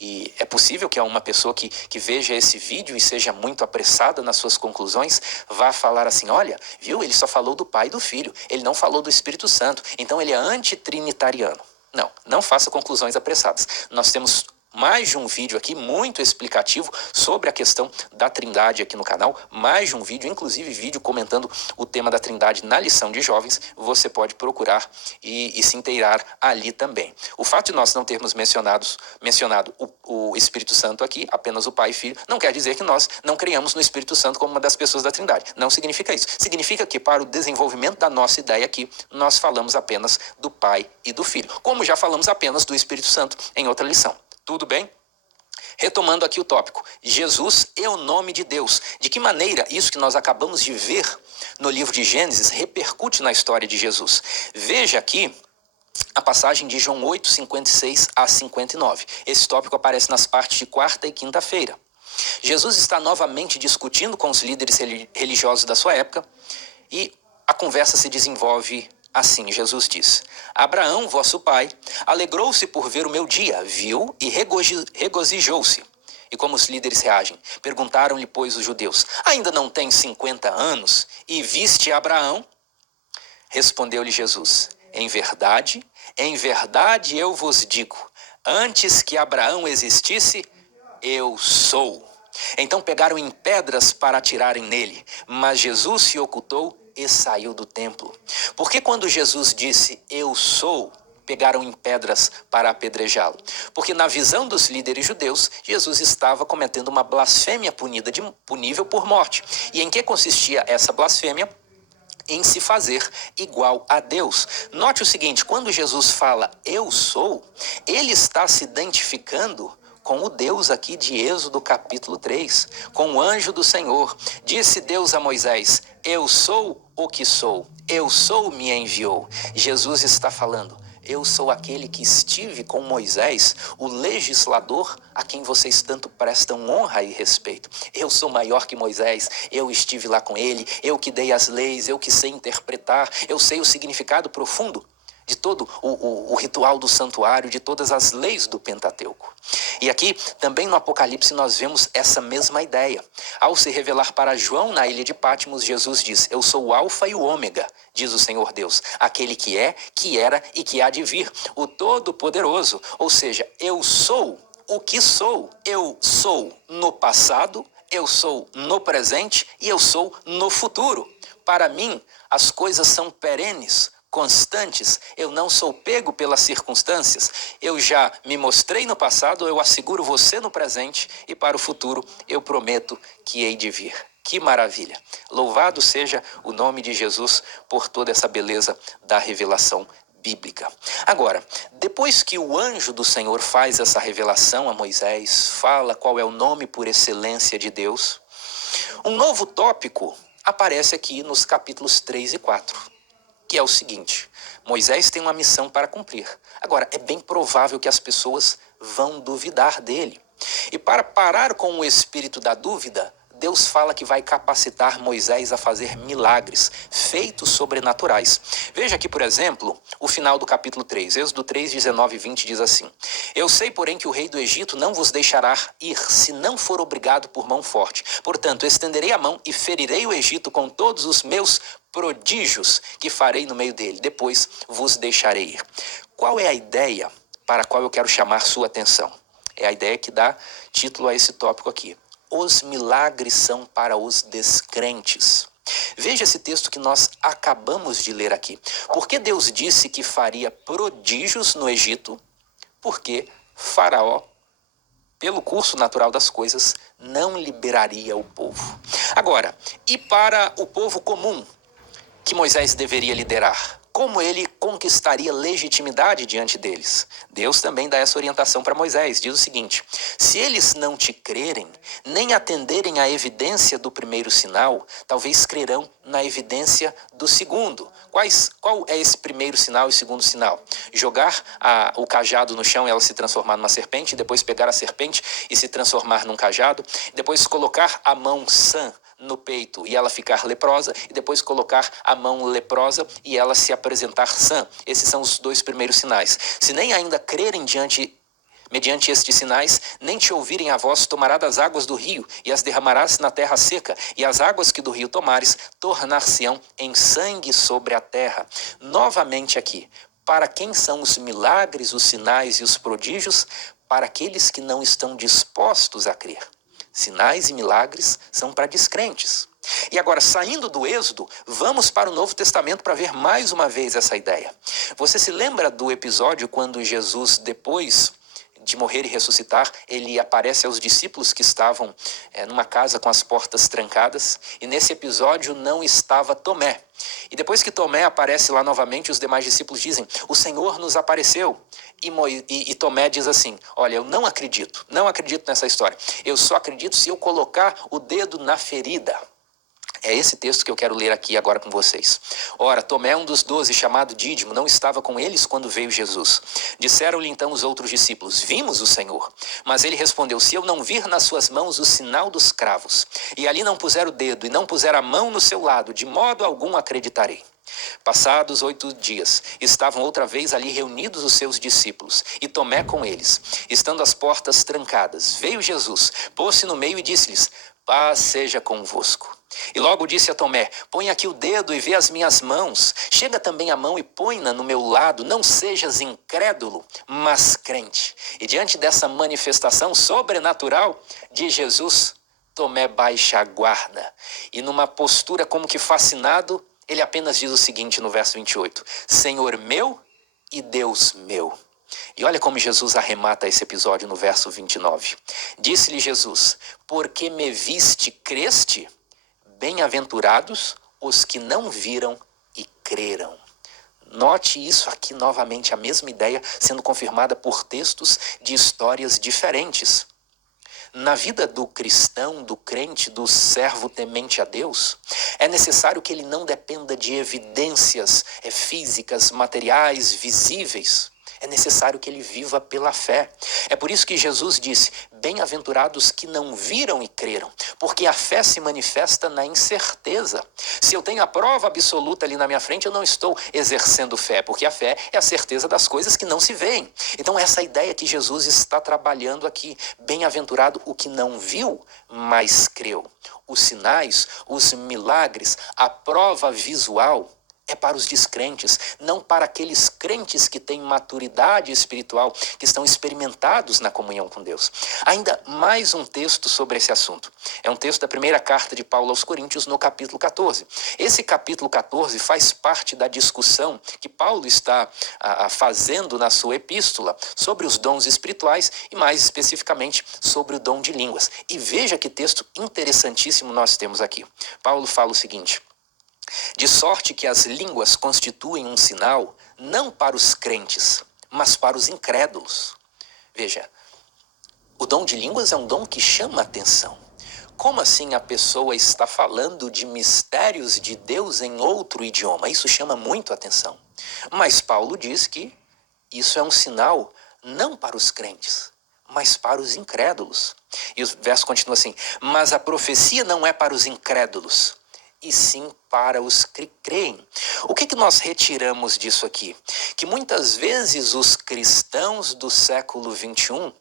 E é possível que uma pessoa que veja esse vídeo e seja muito apressada nas suas conclusões, vá falar assim, olha, viu, ele só falou do Pai e do Filho, ele não falou do Espírito Santo, então ele é antitrinitariano. Não faça conclusões apressadas. Nós temos mais de um vídeo aqui muito explicativo sobre a questão da Trindade aqui no canal, mais de um vídeo, inclusive vídeo comentando o tema da Trindade na lição de jovens, você pode procurar e se inteirar ali também. O fato de nós não termos mencionado o Espírito Santo aqui, apenas o Pai e Filho, não quer dizer que nós não creiamos no Espírito Santo como uma das pessoas da Trindade. Não significa isso. Significa que para o desenvolvimento da nossa ideia aqui, nós falamos apenas do Pai e do Filho, como já falamos apenas do Espírito Santo em outra lição. Tudo bem? Retomando aqui o tópico, Jesus é o nome de Deus. De que maneira isso que nós acabamos de ver no livro de Gênesis repercute na história de Jesus? Veja aqui a passagem de João 8, 56 a 59. Esse tópico aparece nas partes de quarta e quinta-feira. Jesus está novamente discutindo com os líderes religiosos da sua época e a conversa se desenvolve assim. Jesus diz, Abraão, vosso pai, alegrou-se por ver o meu dia, viu e regozijou-se. E como os líderes reagem? Perguntaram-lhe, pois, os judeus, ainda não tem 50 anos e viste Abraão? Respondeu-lhe Jesus, em verdade eu vos digo, antes que Abraão existisse, eu sou. Então pegaram em pedras para atirarem nele, mas Jesus se ocultou e saiu do templo. Porque quando Jesus disse, eu sou, pegaram em pedras para apedrejá-lo? Porque na visão dos líderes judeus, Jesus estava cometendo uma blasfêmia punível por morte. E em que consistia essa blasfêmia? Em se fazer igual a Deus. Note o seguinte, quando Jesus fala, eu sou, ele está se identificando com o Deus aqui de Êxodo capítulo 3, com o anjo do Senhor. Disse Deus a Moisés, eu sou o que sou, eu sou me enviou. Jesus está falando, eu sou aquele que estive com Moisés, o legislador a quem vocês tanto prestam honra e respeito. Eu sou maior que Moisés, eu estive lá com ele, eu que dei as leis, eu que sei interpretar, eu sei o significado profundo de todo o ritual do santuário, de todas as leis do Pentateuco. E aqui, também no Apocalipse, nós vemos essa mesma ideia. Ao se revelar para João na ilha de Patmos, Jesus diz, eu sou o Alfa e o Ômega, diz o Senhor Deus, aquele que é, que era e que há de vir, o Todo-Poderoso. Ou seja, eu sou o que sou. Eu sou no passado, eu sou no presente e eu sou no futuro. Para mim, as coisas são perenes, constantes, eu não sou pego pelas circunstâncias, eu já me mostrei no passado, eu asseguro você no presente e para o futuro eu prometo que hei de vir. Que maravilha! Louvado seja o nome de Jesus por toda essa beleza da revelação bíblica. Agora, depois que o anjo do Senhor faz essa revelação a Moisés, fala qual é o nome por excelência de Deus, um novo tópico aparece aqui nos capítulos 3 e 4. Que é o seguinte, Moisés tem uma missão para cumprir. Agora, é bem provável que as pessoas vão duvidar dele. E para parar com o espírito da dúvida, Deus fala que vai capacitar Moisés a fazer milagres, feitos sobrenaturais. Veja aqui, por exemplo, o final do capítulo 3, Êxodo 3, 19 e 20 diz assim, eu sei, porém, que o rei do Egito não vos deixará ir, se não for obrigado por mão forte. Portanto, estenderei a mão e ferirei o Egito com todos os meus prodígios que farei no meio dele. Depois vos deixarei ir. Qual é a ideia para a qual eu quero chamar sua atenção? É a ideia que dá título a esse tópico aqui. Os milagres são para os descrentes. Veja esse texto que nós acabamos de ler aqui. Porque Deus disse que faria prodígios no Egito? Porque Faraó, pelo curso natural das coisas, não liberaria o povo. Agora, e para o povo comum, que Moisés deveria liderar? como ele conquistaria legitimidade diante deles? Deus também dá essa orientação para Moisés. Diz o seguinte: se eles não te crerem, nem atenderem à evidência do primeiro sinal, talvez crerão na evidência do segundo. Qual é esse primeiro sinal e segundo sinal? Jogar o cajado no chão e ela se transformar numa serpente, depois pegar a serpente e se transformar num cajado, depois colocar a mão sã no peito e ela ficar leprosa, e depois colocar a mão leprosa e ela se apresentar sã. Esses são os dois primeiros sinais. Se nem ainda crerem mediante estes sinais, nem te ouvirem a voz, tomará das águas do rio, e as derramarás na terra seca, e as águas que do rio tomares, tornar-se-ão em sangue sobre a terra. Novamente aqui, para quem são os milagres, os sinais e os prodígios? Para aqueles que não estão dispostos a crer. Sinais e milagres são para descrentes. E agora, saindo do Êxodo, vamos para o Novo Testamento para ver mais uma vez essa ideia. Você se lembra do episódio quando Jesus, depois de morrer e ressuscitar, ele aparece aos discípulos que estavam numa casa com as portas trancadas, e nesse episódio não estava Tomé. E depois que Tomé aparece lá novamente, os demais discípulos dizem: o Senhor nos apareceu. E Tomé diz assim: olha, eu não acredito nessa história. Eu só acredito se eu colocar o dedo na ferida. É esse texto que eu quero ler aqui agora com vocês. Ora, Tomé, um dos 12, chamado Dídimo, não estava com eles quando veio Jesus. Disseram-lhe então os outros discípulos: vimos o Senhor. Mas ele respondeu: se eu não vir nas suas mãos o sinal dos cravos, e ali não puser o dedo, e não puser a mão no seu lado, de modo algum acreditarei. Passados 8 dias, estavam outra vez ali reunidos os seus discípulos, e Tomé com eles. Estando as portas trancadas, veio Jesus, pôs-se no meio e disse-lhes: paz seja convosco. E logo disse a Tomé: põe aqui o dedo e vê as minhas mãos. Chega também a mão e põe-na no meu lado. Não sejas incrédulo, mas crente. E diante dessa manifestação sobrenatural de Jesus, Tomé baixa a guarda. E numa postura como que fascinado, ele apenas diz o seguinte no verso 28. Senhor meu e Deus meu. E olha como Jesus arremata esse episódio no verso 29. Disse-lhe Jesus: porque me viste, creste? Bem-aventurados os que não viram e creram. Note isso aqui novamente, a mesma ideia sendo confirmada por textos de histórias diferentes. Na vida do cristão, do crente, do servo temente a Deus, é necessário que ele não dependa de evidências físicas, materiais, visíveis. É necessário que ele viva pela fé. É por isso que Jesus disse: bem-aventurados que não viram e creram, porque a fé se manifesta na incerteza. Se eu tenho a prova absoluta ali na minha frente, eu não estou exercendo fé, porque a fé é a certeza das coisas que não se veem. Então essa ideia que Jesus está trabalhando aqui: bem-aventurado o que não viu, mas creu. Os sinais, os milagres, a prova visual é para os descrentes, não para aqueles crentes que têm maturidade espiritual, que estão experimentados na comunhão com Deus. Ainda mais um texto sobre esse assunto. É um texto da primeira carta de Paulo aos Coríntios, no capítulo 14. Esse capítulo 14 faz parte da discussão que Paulo está fazendo na sua epístola sobre os dons espirituais e mais especificamente sobre o dom de línguas. E veja que texto interessantíssimo nós temos aqui. Paulo fala o seguinte: de sorte que as línguas constituem um sinal, não para os crentes, mas para os incrédulos. Veja, o dom de línguas é um dom que chama a atenção. Como assim a pessoa está falando de mistérios de Deus em outro idioma? Isso chama muito a atenção. Mas Paulo diz que isso é um sinal não para os crentes, mas para os incrédulos. E o verso continua assim: mas a profecia não é para os incrédulos, e sim para os que creem. O que nós retiramos disso aqui? Que muitas vezes os cristãos do século 21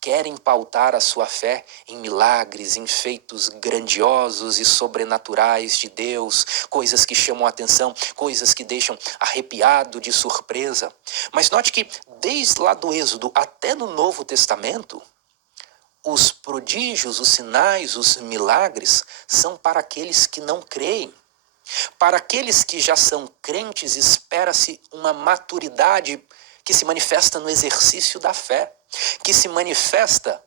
querem pautar a sua fé em milagres, em feitos grandiosos e sobrenaturais de Deus, coisas que chamam a atenção, coisas que deixam arrepiado de surpresa. Mas note que desde lá do Êxodo até no Novo Testamento, os prodígios, os sinais, os milagres são para aqueles que não creem. Para aqueles que já são crentes, espera-se uma maturidade que se manifesta no exercício da fé, que se manifesta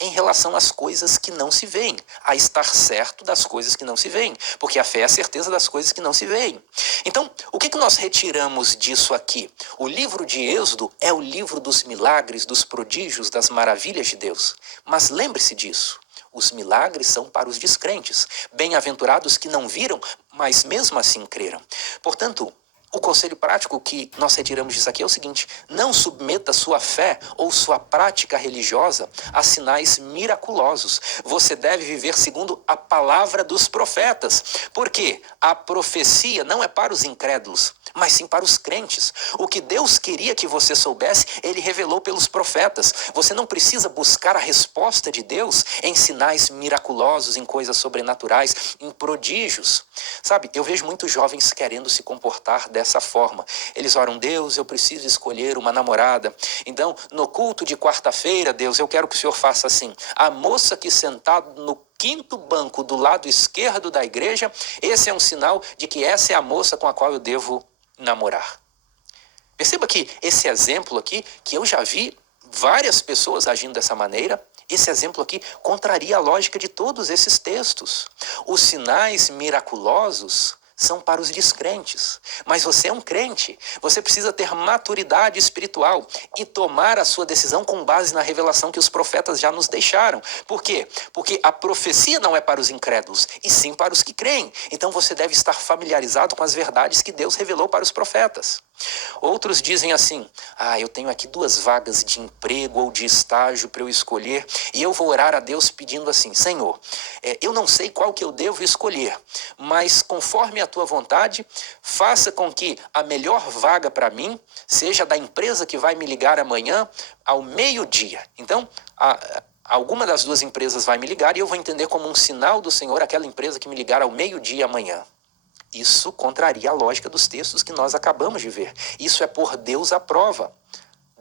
em relação às coisas que não se veem, a estar certo das coisas que não se veem, porque a fé é a certeza das coisas que não se veem. Então, o que nós retiramos disso aqui? O livro de Êxodo é o livro dos milagres, dos prodígios, das maravilhas de Deus. Mas lembre-se disso, os milagres são para os descrentes, bem-aventurados que não viram, mas mesmo assim creram. Portanto, o conselho prático que nós retiramos disso aqui é o seguinte: não submeta sua fé ou sua prática religiosa a sinais miraculosos. Você deve viver segundo a palavra dos profetas. Porque a profecia não é para os incrédulos, mas sim para os crentes. O que Deus queria que você soubesse, Ele revelou pelos profetas. Você não precisa buscar a resposta de Deus em sinais miraculosos, em coisas sobrenaturais, em prodígios. Sabe, eu vejo muitos jovens querendo se comportar dessa forma. Eles oram: Deus, eu preciso escolher uma namorada. Então, no culto de quarta-feira, Deus, eu quero que o Senhor faça assim: a moça que sentada no quinto banco do lado esquerdo da igreja, esse é um sinal de que essa é a moça com a qual eu devo namorar. Perceba que esse exemplo aqui, que eu já vi várias pessoas agindo dessa maneira, esse exemplo aqui contraria a lógica de todos esses textos. Os sinais miraculosos são para os descrentes. Mas você é um crente, você precisa ter maturidade espiritual e tomar a sua decisão com base na revelação que os profetas já nos deixaram. Por quê? Porque a profecia não é para os incrédulos, e sim para os que creem. Então você deve estar familiarizado com as verdades que Deus revelou para os profetas. Outros dizem assim: eu tenho aqui 2 vagas de emprego ou de estágio para eu escolher, e eu vou orar a Deus pedindo assim: Senhor, eu não sei qual que eu devo escolher, mas conforme a tua vontade, faça com que a melhor vaga para mim seja da empresa que vai me ligar amanhã ao meio-dia. Então, alguma das 2 empresas vai me ligar e eu vou entender como um sinal do Senhor aquela empresa que me ligar ao meio-dia amanhã. Isso contraria a lógica dos textos que nós acabamos de ver. Isso é por Deus à prova.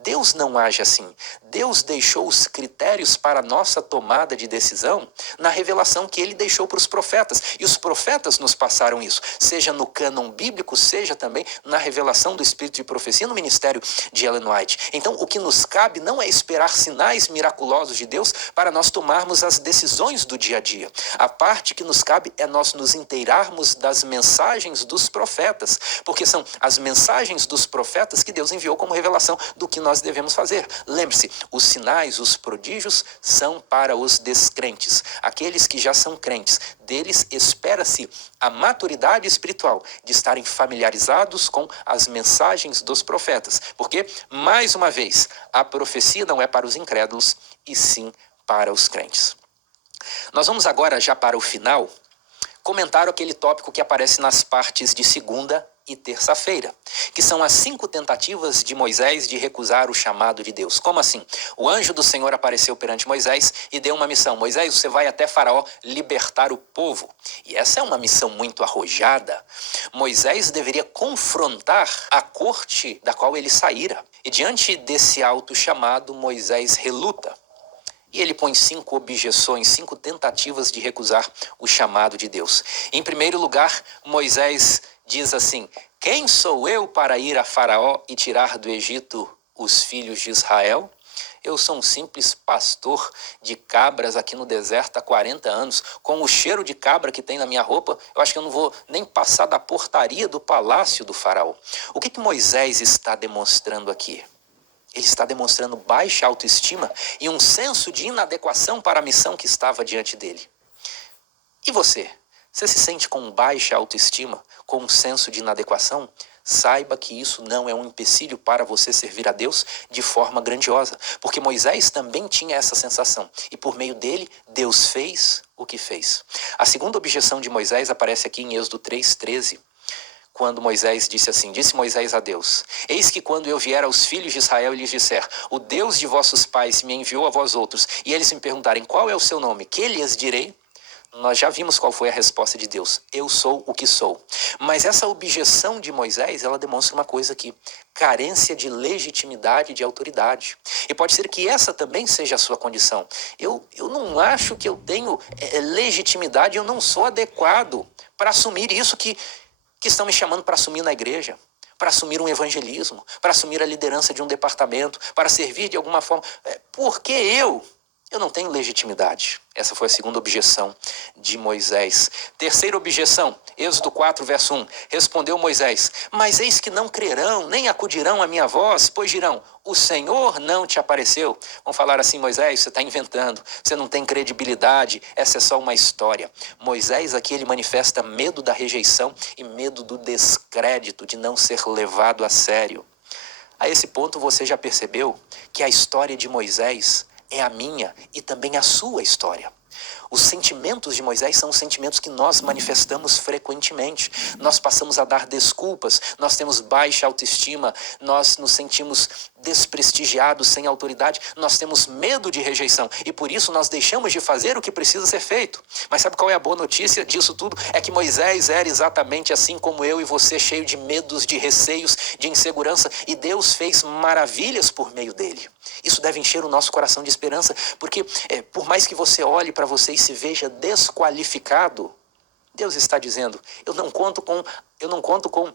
Deus não age assim. Deus deixou os critérios para a nossa tomada de decisão na revelação que Ele deixou para os profetas. E os profetas nos passaram isso, seja no cânon bíblico, seja também na revelação do Espírito de Profecia no ministério de Ellen White. Então, o que nos cabe não é esperar sinais miraculosos de Deus para nós tomarmos as decisões do dia a dia. A parte que nos cabe é nós nos inteirarmos das mensagens dos profetas, porque são as mensagens dos profetas que Deus enviou como revelação do que nós devemos fazer. Lembre-se, os sinais, os prodígios são para os descrentes. Aqueles que já são crentes, deles espera-se a maturidade espiritual de estarem familiarizados com as mensagens dos profetas. Porque, mais uma vez, a profecia não é para os incrédulos, e sim para os crentes. Nós vamos agora, já para o final, comentar aquele tópico que aparece nas partes de segunda e terça-feira, que são as 5 tentativas de Moisés de recusar o chamado de Deus. Como assim? O anjo do Senhor apareceu perante Moisés e deu uma missão: Moisés, você vai até Faraó libertar o povo. E essa é uma missão muito arrojada. Moisés deveria confrontar a corte da qual ele saíra. E diante desse alto chamado, Moisés reluta. E ele põe 5 objeções, 5 tentativas de recusar o chamado de Deus. Em primeiro lugar, Moisés diz assim: quem sou eu para ir a Faraó e tirar do Egito os filhos de Israel? Eu sou um simples pastor de cabras aqui no deserto há 40 anos. Com o cheiro de cabra que tem na minha roupa, eu acho que eu não vou nem passar da portaria do palácio do Faraó. O que Moisés está demonstrando aqui? Ele está demonstrando baixa autoestima e um senso de inadequação para a missão que estava diante dele. E você? Você se sente com baixa autoestima, com um senso de inadequação? Saiba que isso não é um empecilho para você servir a Deus de forma grandiosa. Porque Moisés também tinha essa sensação. E por meio dele, Deus fez o que fez. A segunda objeção de Moisés aparece aqui em Êxodo 3:13. Quando Moisés disse assim: disse Moisés a Deus: eis que quando eu vier aos filhos de Israel e lhes disser, o Deus de vossos pais me enviou a vós outros, e eles me perguntarem qual é o seu nome, que lhes direi? Nós já vimos qual foi a resposta de Deus: eu sou o que sou. Mas essa objeção de Moisés, ela demonstra uma coisa aqui: carência de legitimidade e de autoridade. E pode ser que essa também seja a sua condição. Eu não acho que eu tenho legitimidade, eu não sou adequado para assumir isso que estão me chamando para assumir na igreja, para assumir um evangelismo, para assumir a liderança de um departamento, para servir de alguma forma. Por que eu? Eu não tenho legitimidade. Essa foi a segunda objeção de Moisés. Terceira objeção, Êxodo 4, verso 1. Respondeu Moisés: mas eis que não crerão, nem acudirão à minha voz, pois dirão: o Senhor não te apareceu. Vão falar assim: Moisés, você está inventando, você não tem credibilidade, essa é só uma história. Moisés aqui ele manifesta medo da rejeição e medo do descrédito, de não ser levado a sério. A esse ponto você já percebeu que a história de Moisés é a minha e também a sua história. Os sentimentos de Moisés são os sentimentos que nós manifestamos frequentemente. Nós passamos a dar desculpas, nós temos baixa autoestima, nós nos sentimos desprestigiados, sem autoridade, nós temos medo de rejeição e por isso nós deixamos de fazer o que precisa ser feito. Mas sabe qual é a boa notícia disso tudo? É que Moisés era exatamente assim como eu e você, cheio de medos, de receios, de insegurança, e Deus fez maravilhas por meio dele. Isso deve encher o nosso coração de esperança, porque por mais que você olhe para você e se veja desqualificado, Deus está dizendo: eu não conto com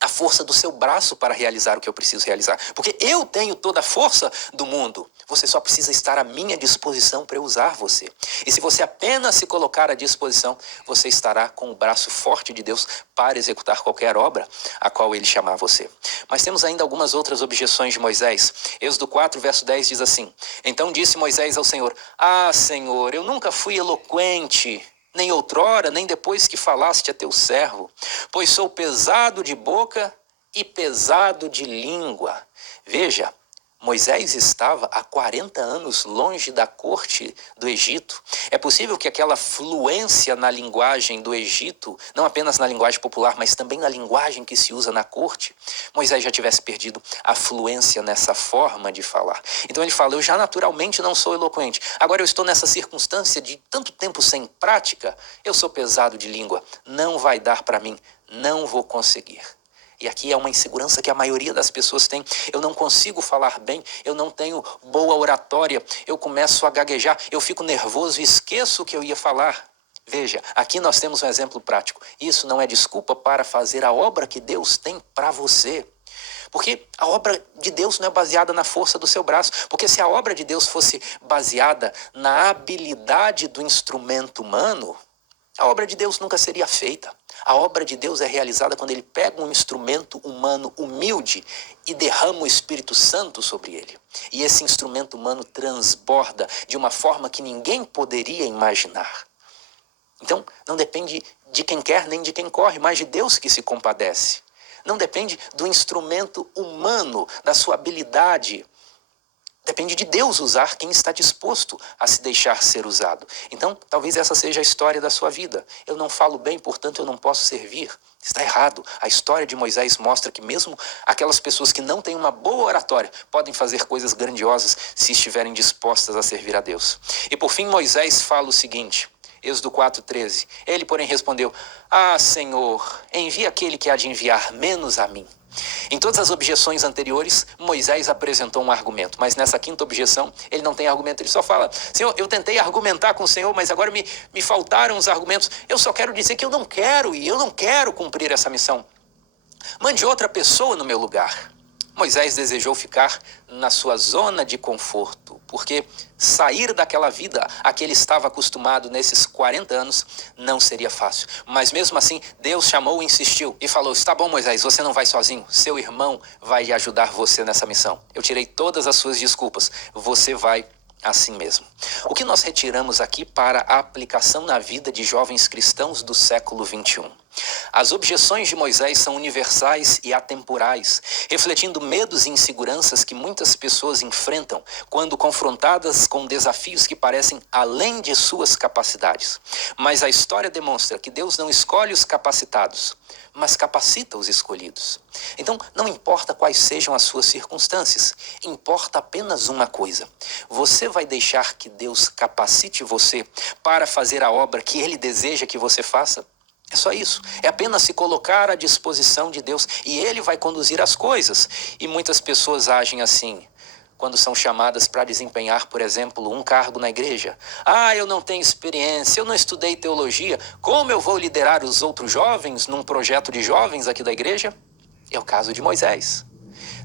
a força do seu braço para realizar o que eu preciso realizar, porque eu tenho toda a força do mundo. Você só precisa estar à minha disposição para eu usar você. E se você apenas se colocar à disposição, você estará com o braço forte de Deus para executar qualquer obra a qual ele chamar você. Mas temos ainda algumas outras objeções de Moisés. Êxodo 4, verso 10 diz assim: então disse Moisés ao Senhor: ah, Senhor, eu nunca fui eloquente, nem outrora, nem depois que falaste a teu servo, pois sou pesado de boca e pesado de língua. Veja, Moisés estava há 40 anos longe da corte do Egito. É possível que aquela fluência na linguagem do Egito, não apenas na linguagem popular, mas também na linguagem que se usa na corte, Moisés já tivesse perdido a fluência nessa forma de falar. Então ele fala: eu já naturalmente não sou eloquente. Agora eu estou nessa circunstância de tanto tempo sem prática, eu sou pesado de língua. Não vai dar para mim, não vou conseguir. E aqui é uma insegurança que a maioria das pessoas tem. Eu não consigo falar bem, eu não tenho boa oratória, eu começo a gaguejar, eu fico nervoso e esqueço o que eu ia falar. Veja, aqui nós temos um exemplo prático. Isso não é desculpa para fazer a obra que Deus tem para você. Porque a obra de Deus não é baseada na força do seu braço. Porque se a obra de Deus fosse baseada na habilidade do instrumento humano, a obra de Deus nunca seria feita. A obra de Deus é realizada quando ele pega um instrumento humano humilde e derrama o Espírito Santo sobre ele. E esse instrumento humano transborda de uma forma que ninguém poderia imaginar. Então, não depende de quem quer nem de quem corre, mas de Deus que se compadece. Não depende do instrumento humano, da sua habilidade. Depende de Deus usar quem está disposto a se deixar ser usado. Então, talvez essa seja a história da sua vida. Eu não falo bem, portanto eu não posso servir. Está errado. A história de Moisés mostra que mesmo aquelas pessoas que não têm uma boa oratória podem fazer coisas grandiosas se estiverem dispostas a servir a Deus. E por fim, Moisés fala o seguinte, Êxodo 4:13. Ele, porém, respondeu: ah, Senhor, envia aquele que há de enviar menos a mim. Em todas as objeções anteriores, Moisés apresentou um argumento, mas nessa quinta objeção, ele não tem argumento, ele só fala: Senhor, eu tentei argumentar com o Senhor, mas agora me faltaram os argumentos, eu só quero dizer que eu não quero ir, eu não quero cumprir essa missão. Mande outra pessoa no meu lugar. Moisés desejou ficar na sua zona de conforto, porque sair daquela vida a que ele estava acostumado nesses 40 anos não seria fácil. Mas mesmo assim, Deus chamou e insistiu e falou: está bom, Moisés, você não vai sozinho, seu irmão vai ajudar você nessa missão. Eu tirei todas as suas desculpas, você vai assim mesmo. O que nós retiramos aqui para a aplicação na vida de jovens cristãos do século 21? As objeções de Moisés são universais e atemporais, refletindo medos e inseguranças que muitas pessoas enfrentam quando confrontadas com desafios que parecem além de suas capacidades. Mas a história demonstra que Deus não escolhe os capacitados, mas capacita os escolhidos. Então, não importa quais sejam as suas circunstâncias, importa apenas uma coisa: você vai deixar que Deus capacite você para fazer a obra que Ele deseja que você faça? É só isso, é apenas se colocar à disposição de Deus e Ele vai conduzir as coisas. E muitas pessoas agem assim quando são chamadas para desempenhar, por exemplo, um cargo na igreja. Ah, eu não tenho experiência, eu não estudei teologia, como eu vou liderar os outros jovens num projeto de jovens aqui da igreja? É o caso de Moisés.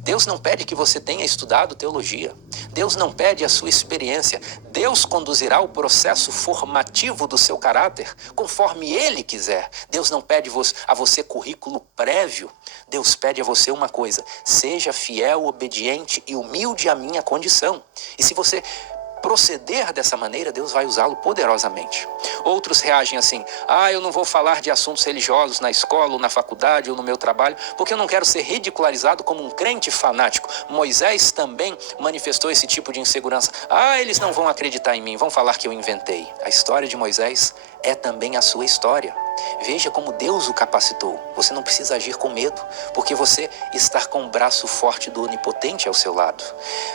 Deus não pede que você tenha estudado teologia. Deus não pede a sua experiência. Deus conduzirá o processo formativo do seu caráter conforme Ele quiser. Deus não pede a você currículo prévio. Deus pede a você uma coisa: seja fiel, obediente e humilde à minha condição. E se você proceder dessa maneira, Deus vai usá-lo poderosamente. Outros reagem assim: eu não vou falar de assuntos religiosos na escola, ou na faculdade, ou no meu trabalho, porque eu não quero ser ridicularizado como um crente fanático. Moisés também manifestou esse tipo de insegurança. Eles não vão acreditar em mim, vão falar que eu inventei. A história de Moisés é também a sua história. Veja como Deus o capacitou. Você não precisa agir com medo, porque você está com o braço forte do Onipotente ao seu lado.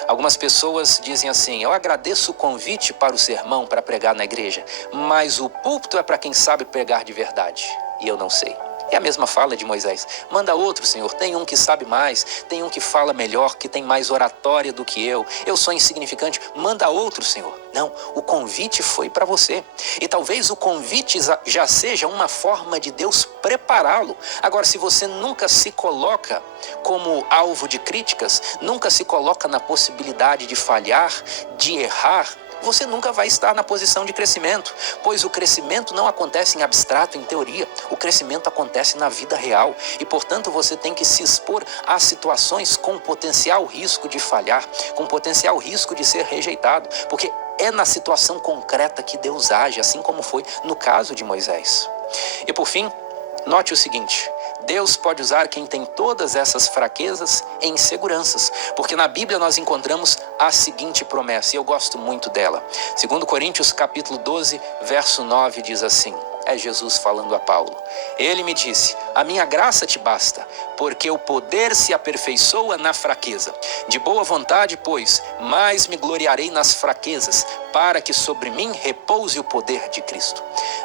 Algumas pessoas dizem assim: eu agradeço o convite para o sermão, para pregar na igreja, mas o púlpito é para quem sabe pregar de verdade, e eu não sei. É a mesma fala de Moisés: manda outro, Senhor, tem um que sabe mais, tem um que fala melhor, que tem mais oratória do que eu sou insignificante, manda outro, Senhor. Não, o convite foi para você, e talvez o convite já seja uma forma de Deus prepará-lo. Agora, se você nunca se coloca como alvo de críticas, nunca se coloca na possibilidade de falhar, de errar, você nunca vai estar na posição de crescimento, pois o crescimento não acontece em abstrato, em teoria. O crescimento acontece na vida real e, portanto, você tem que se expor a situações com potencial risco de falhar, com potencial risco de ser rejeitado, porque é na situação concreta que Deus age, assim como foi no caso de Moisés. E, por fim, note o seguinte: Deus pode usar quem tem todas essas fraquezas e inseguranças, porque na Bíblia nós encontramos a seguinte promessa, e eu gosto muito dela. 2 Coríntios capítulo 12, verso 9 diz assim, é Jesus falando a Paulo: ele me disse, a minha graça te basta, porque o poder se aperfeiçoa na fraqueza. De boa vontade, pois, mais me gloriarei nas fraquezas, para que sobre mim repouse o poder de Cristo.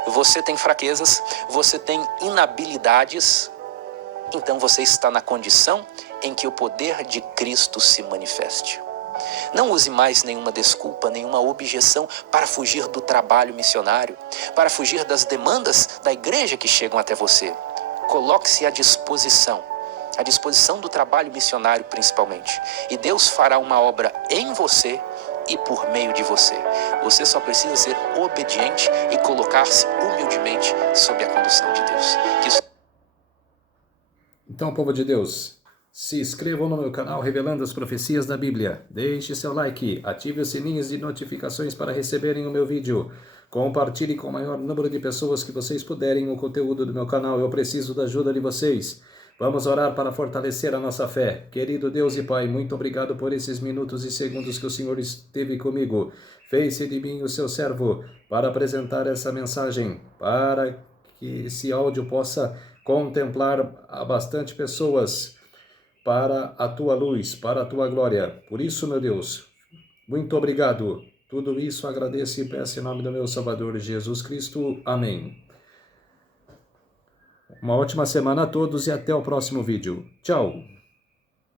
Você tem fraquezas, você tem inabilidades, então você está na condição em que o poder de Cristo se manifeste. Não use mais nenhuma desculpa, nenhuma objeção para fugir do trabalho missionário, para fugir das demandas da igreja que chegam até você. Coloque-se à disposição do trabalho missionário principalmente, e Deus fará uma obra em você e por meio de você. Você só precisa ser obediente e colocar-se humildemente sob a condução de Deus. Então, povo de Deus, se inscrevam no meu canal Revelando as Profecias da Bíblia. Deixe seu like, ative os sininhos de notificações para receberem o meu vídeo. Compartilhe com o maior número de pessoas que vocês puderem o conteúdo do meu canal. Eu preciso da ajuda de vocês. Vamos orar para fortalecer a nossa fé. Querido Deus e Pai, muito obrigado por esses minutos e segundos que o Senhor esteve comigo. Fez-se de mim o seu servo para apresentar essa mensagem, para que esse áudio possa contemplar a bastante pessoas para a tua luz, para a tua glória. Por isso, meu Deus, muito obrigado. Tudo isso agradeço e peço em nome do meu Salvador Jesus Cristo. Amém. Uma ótima semana a todos e até o próximo vídeo. Tchau!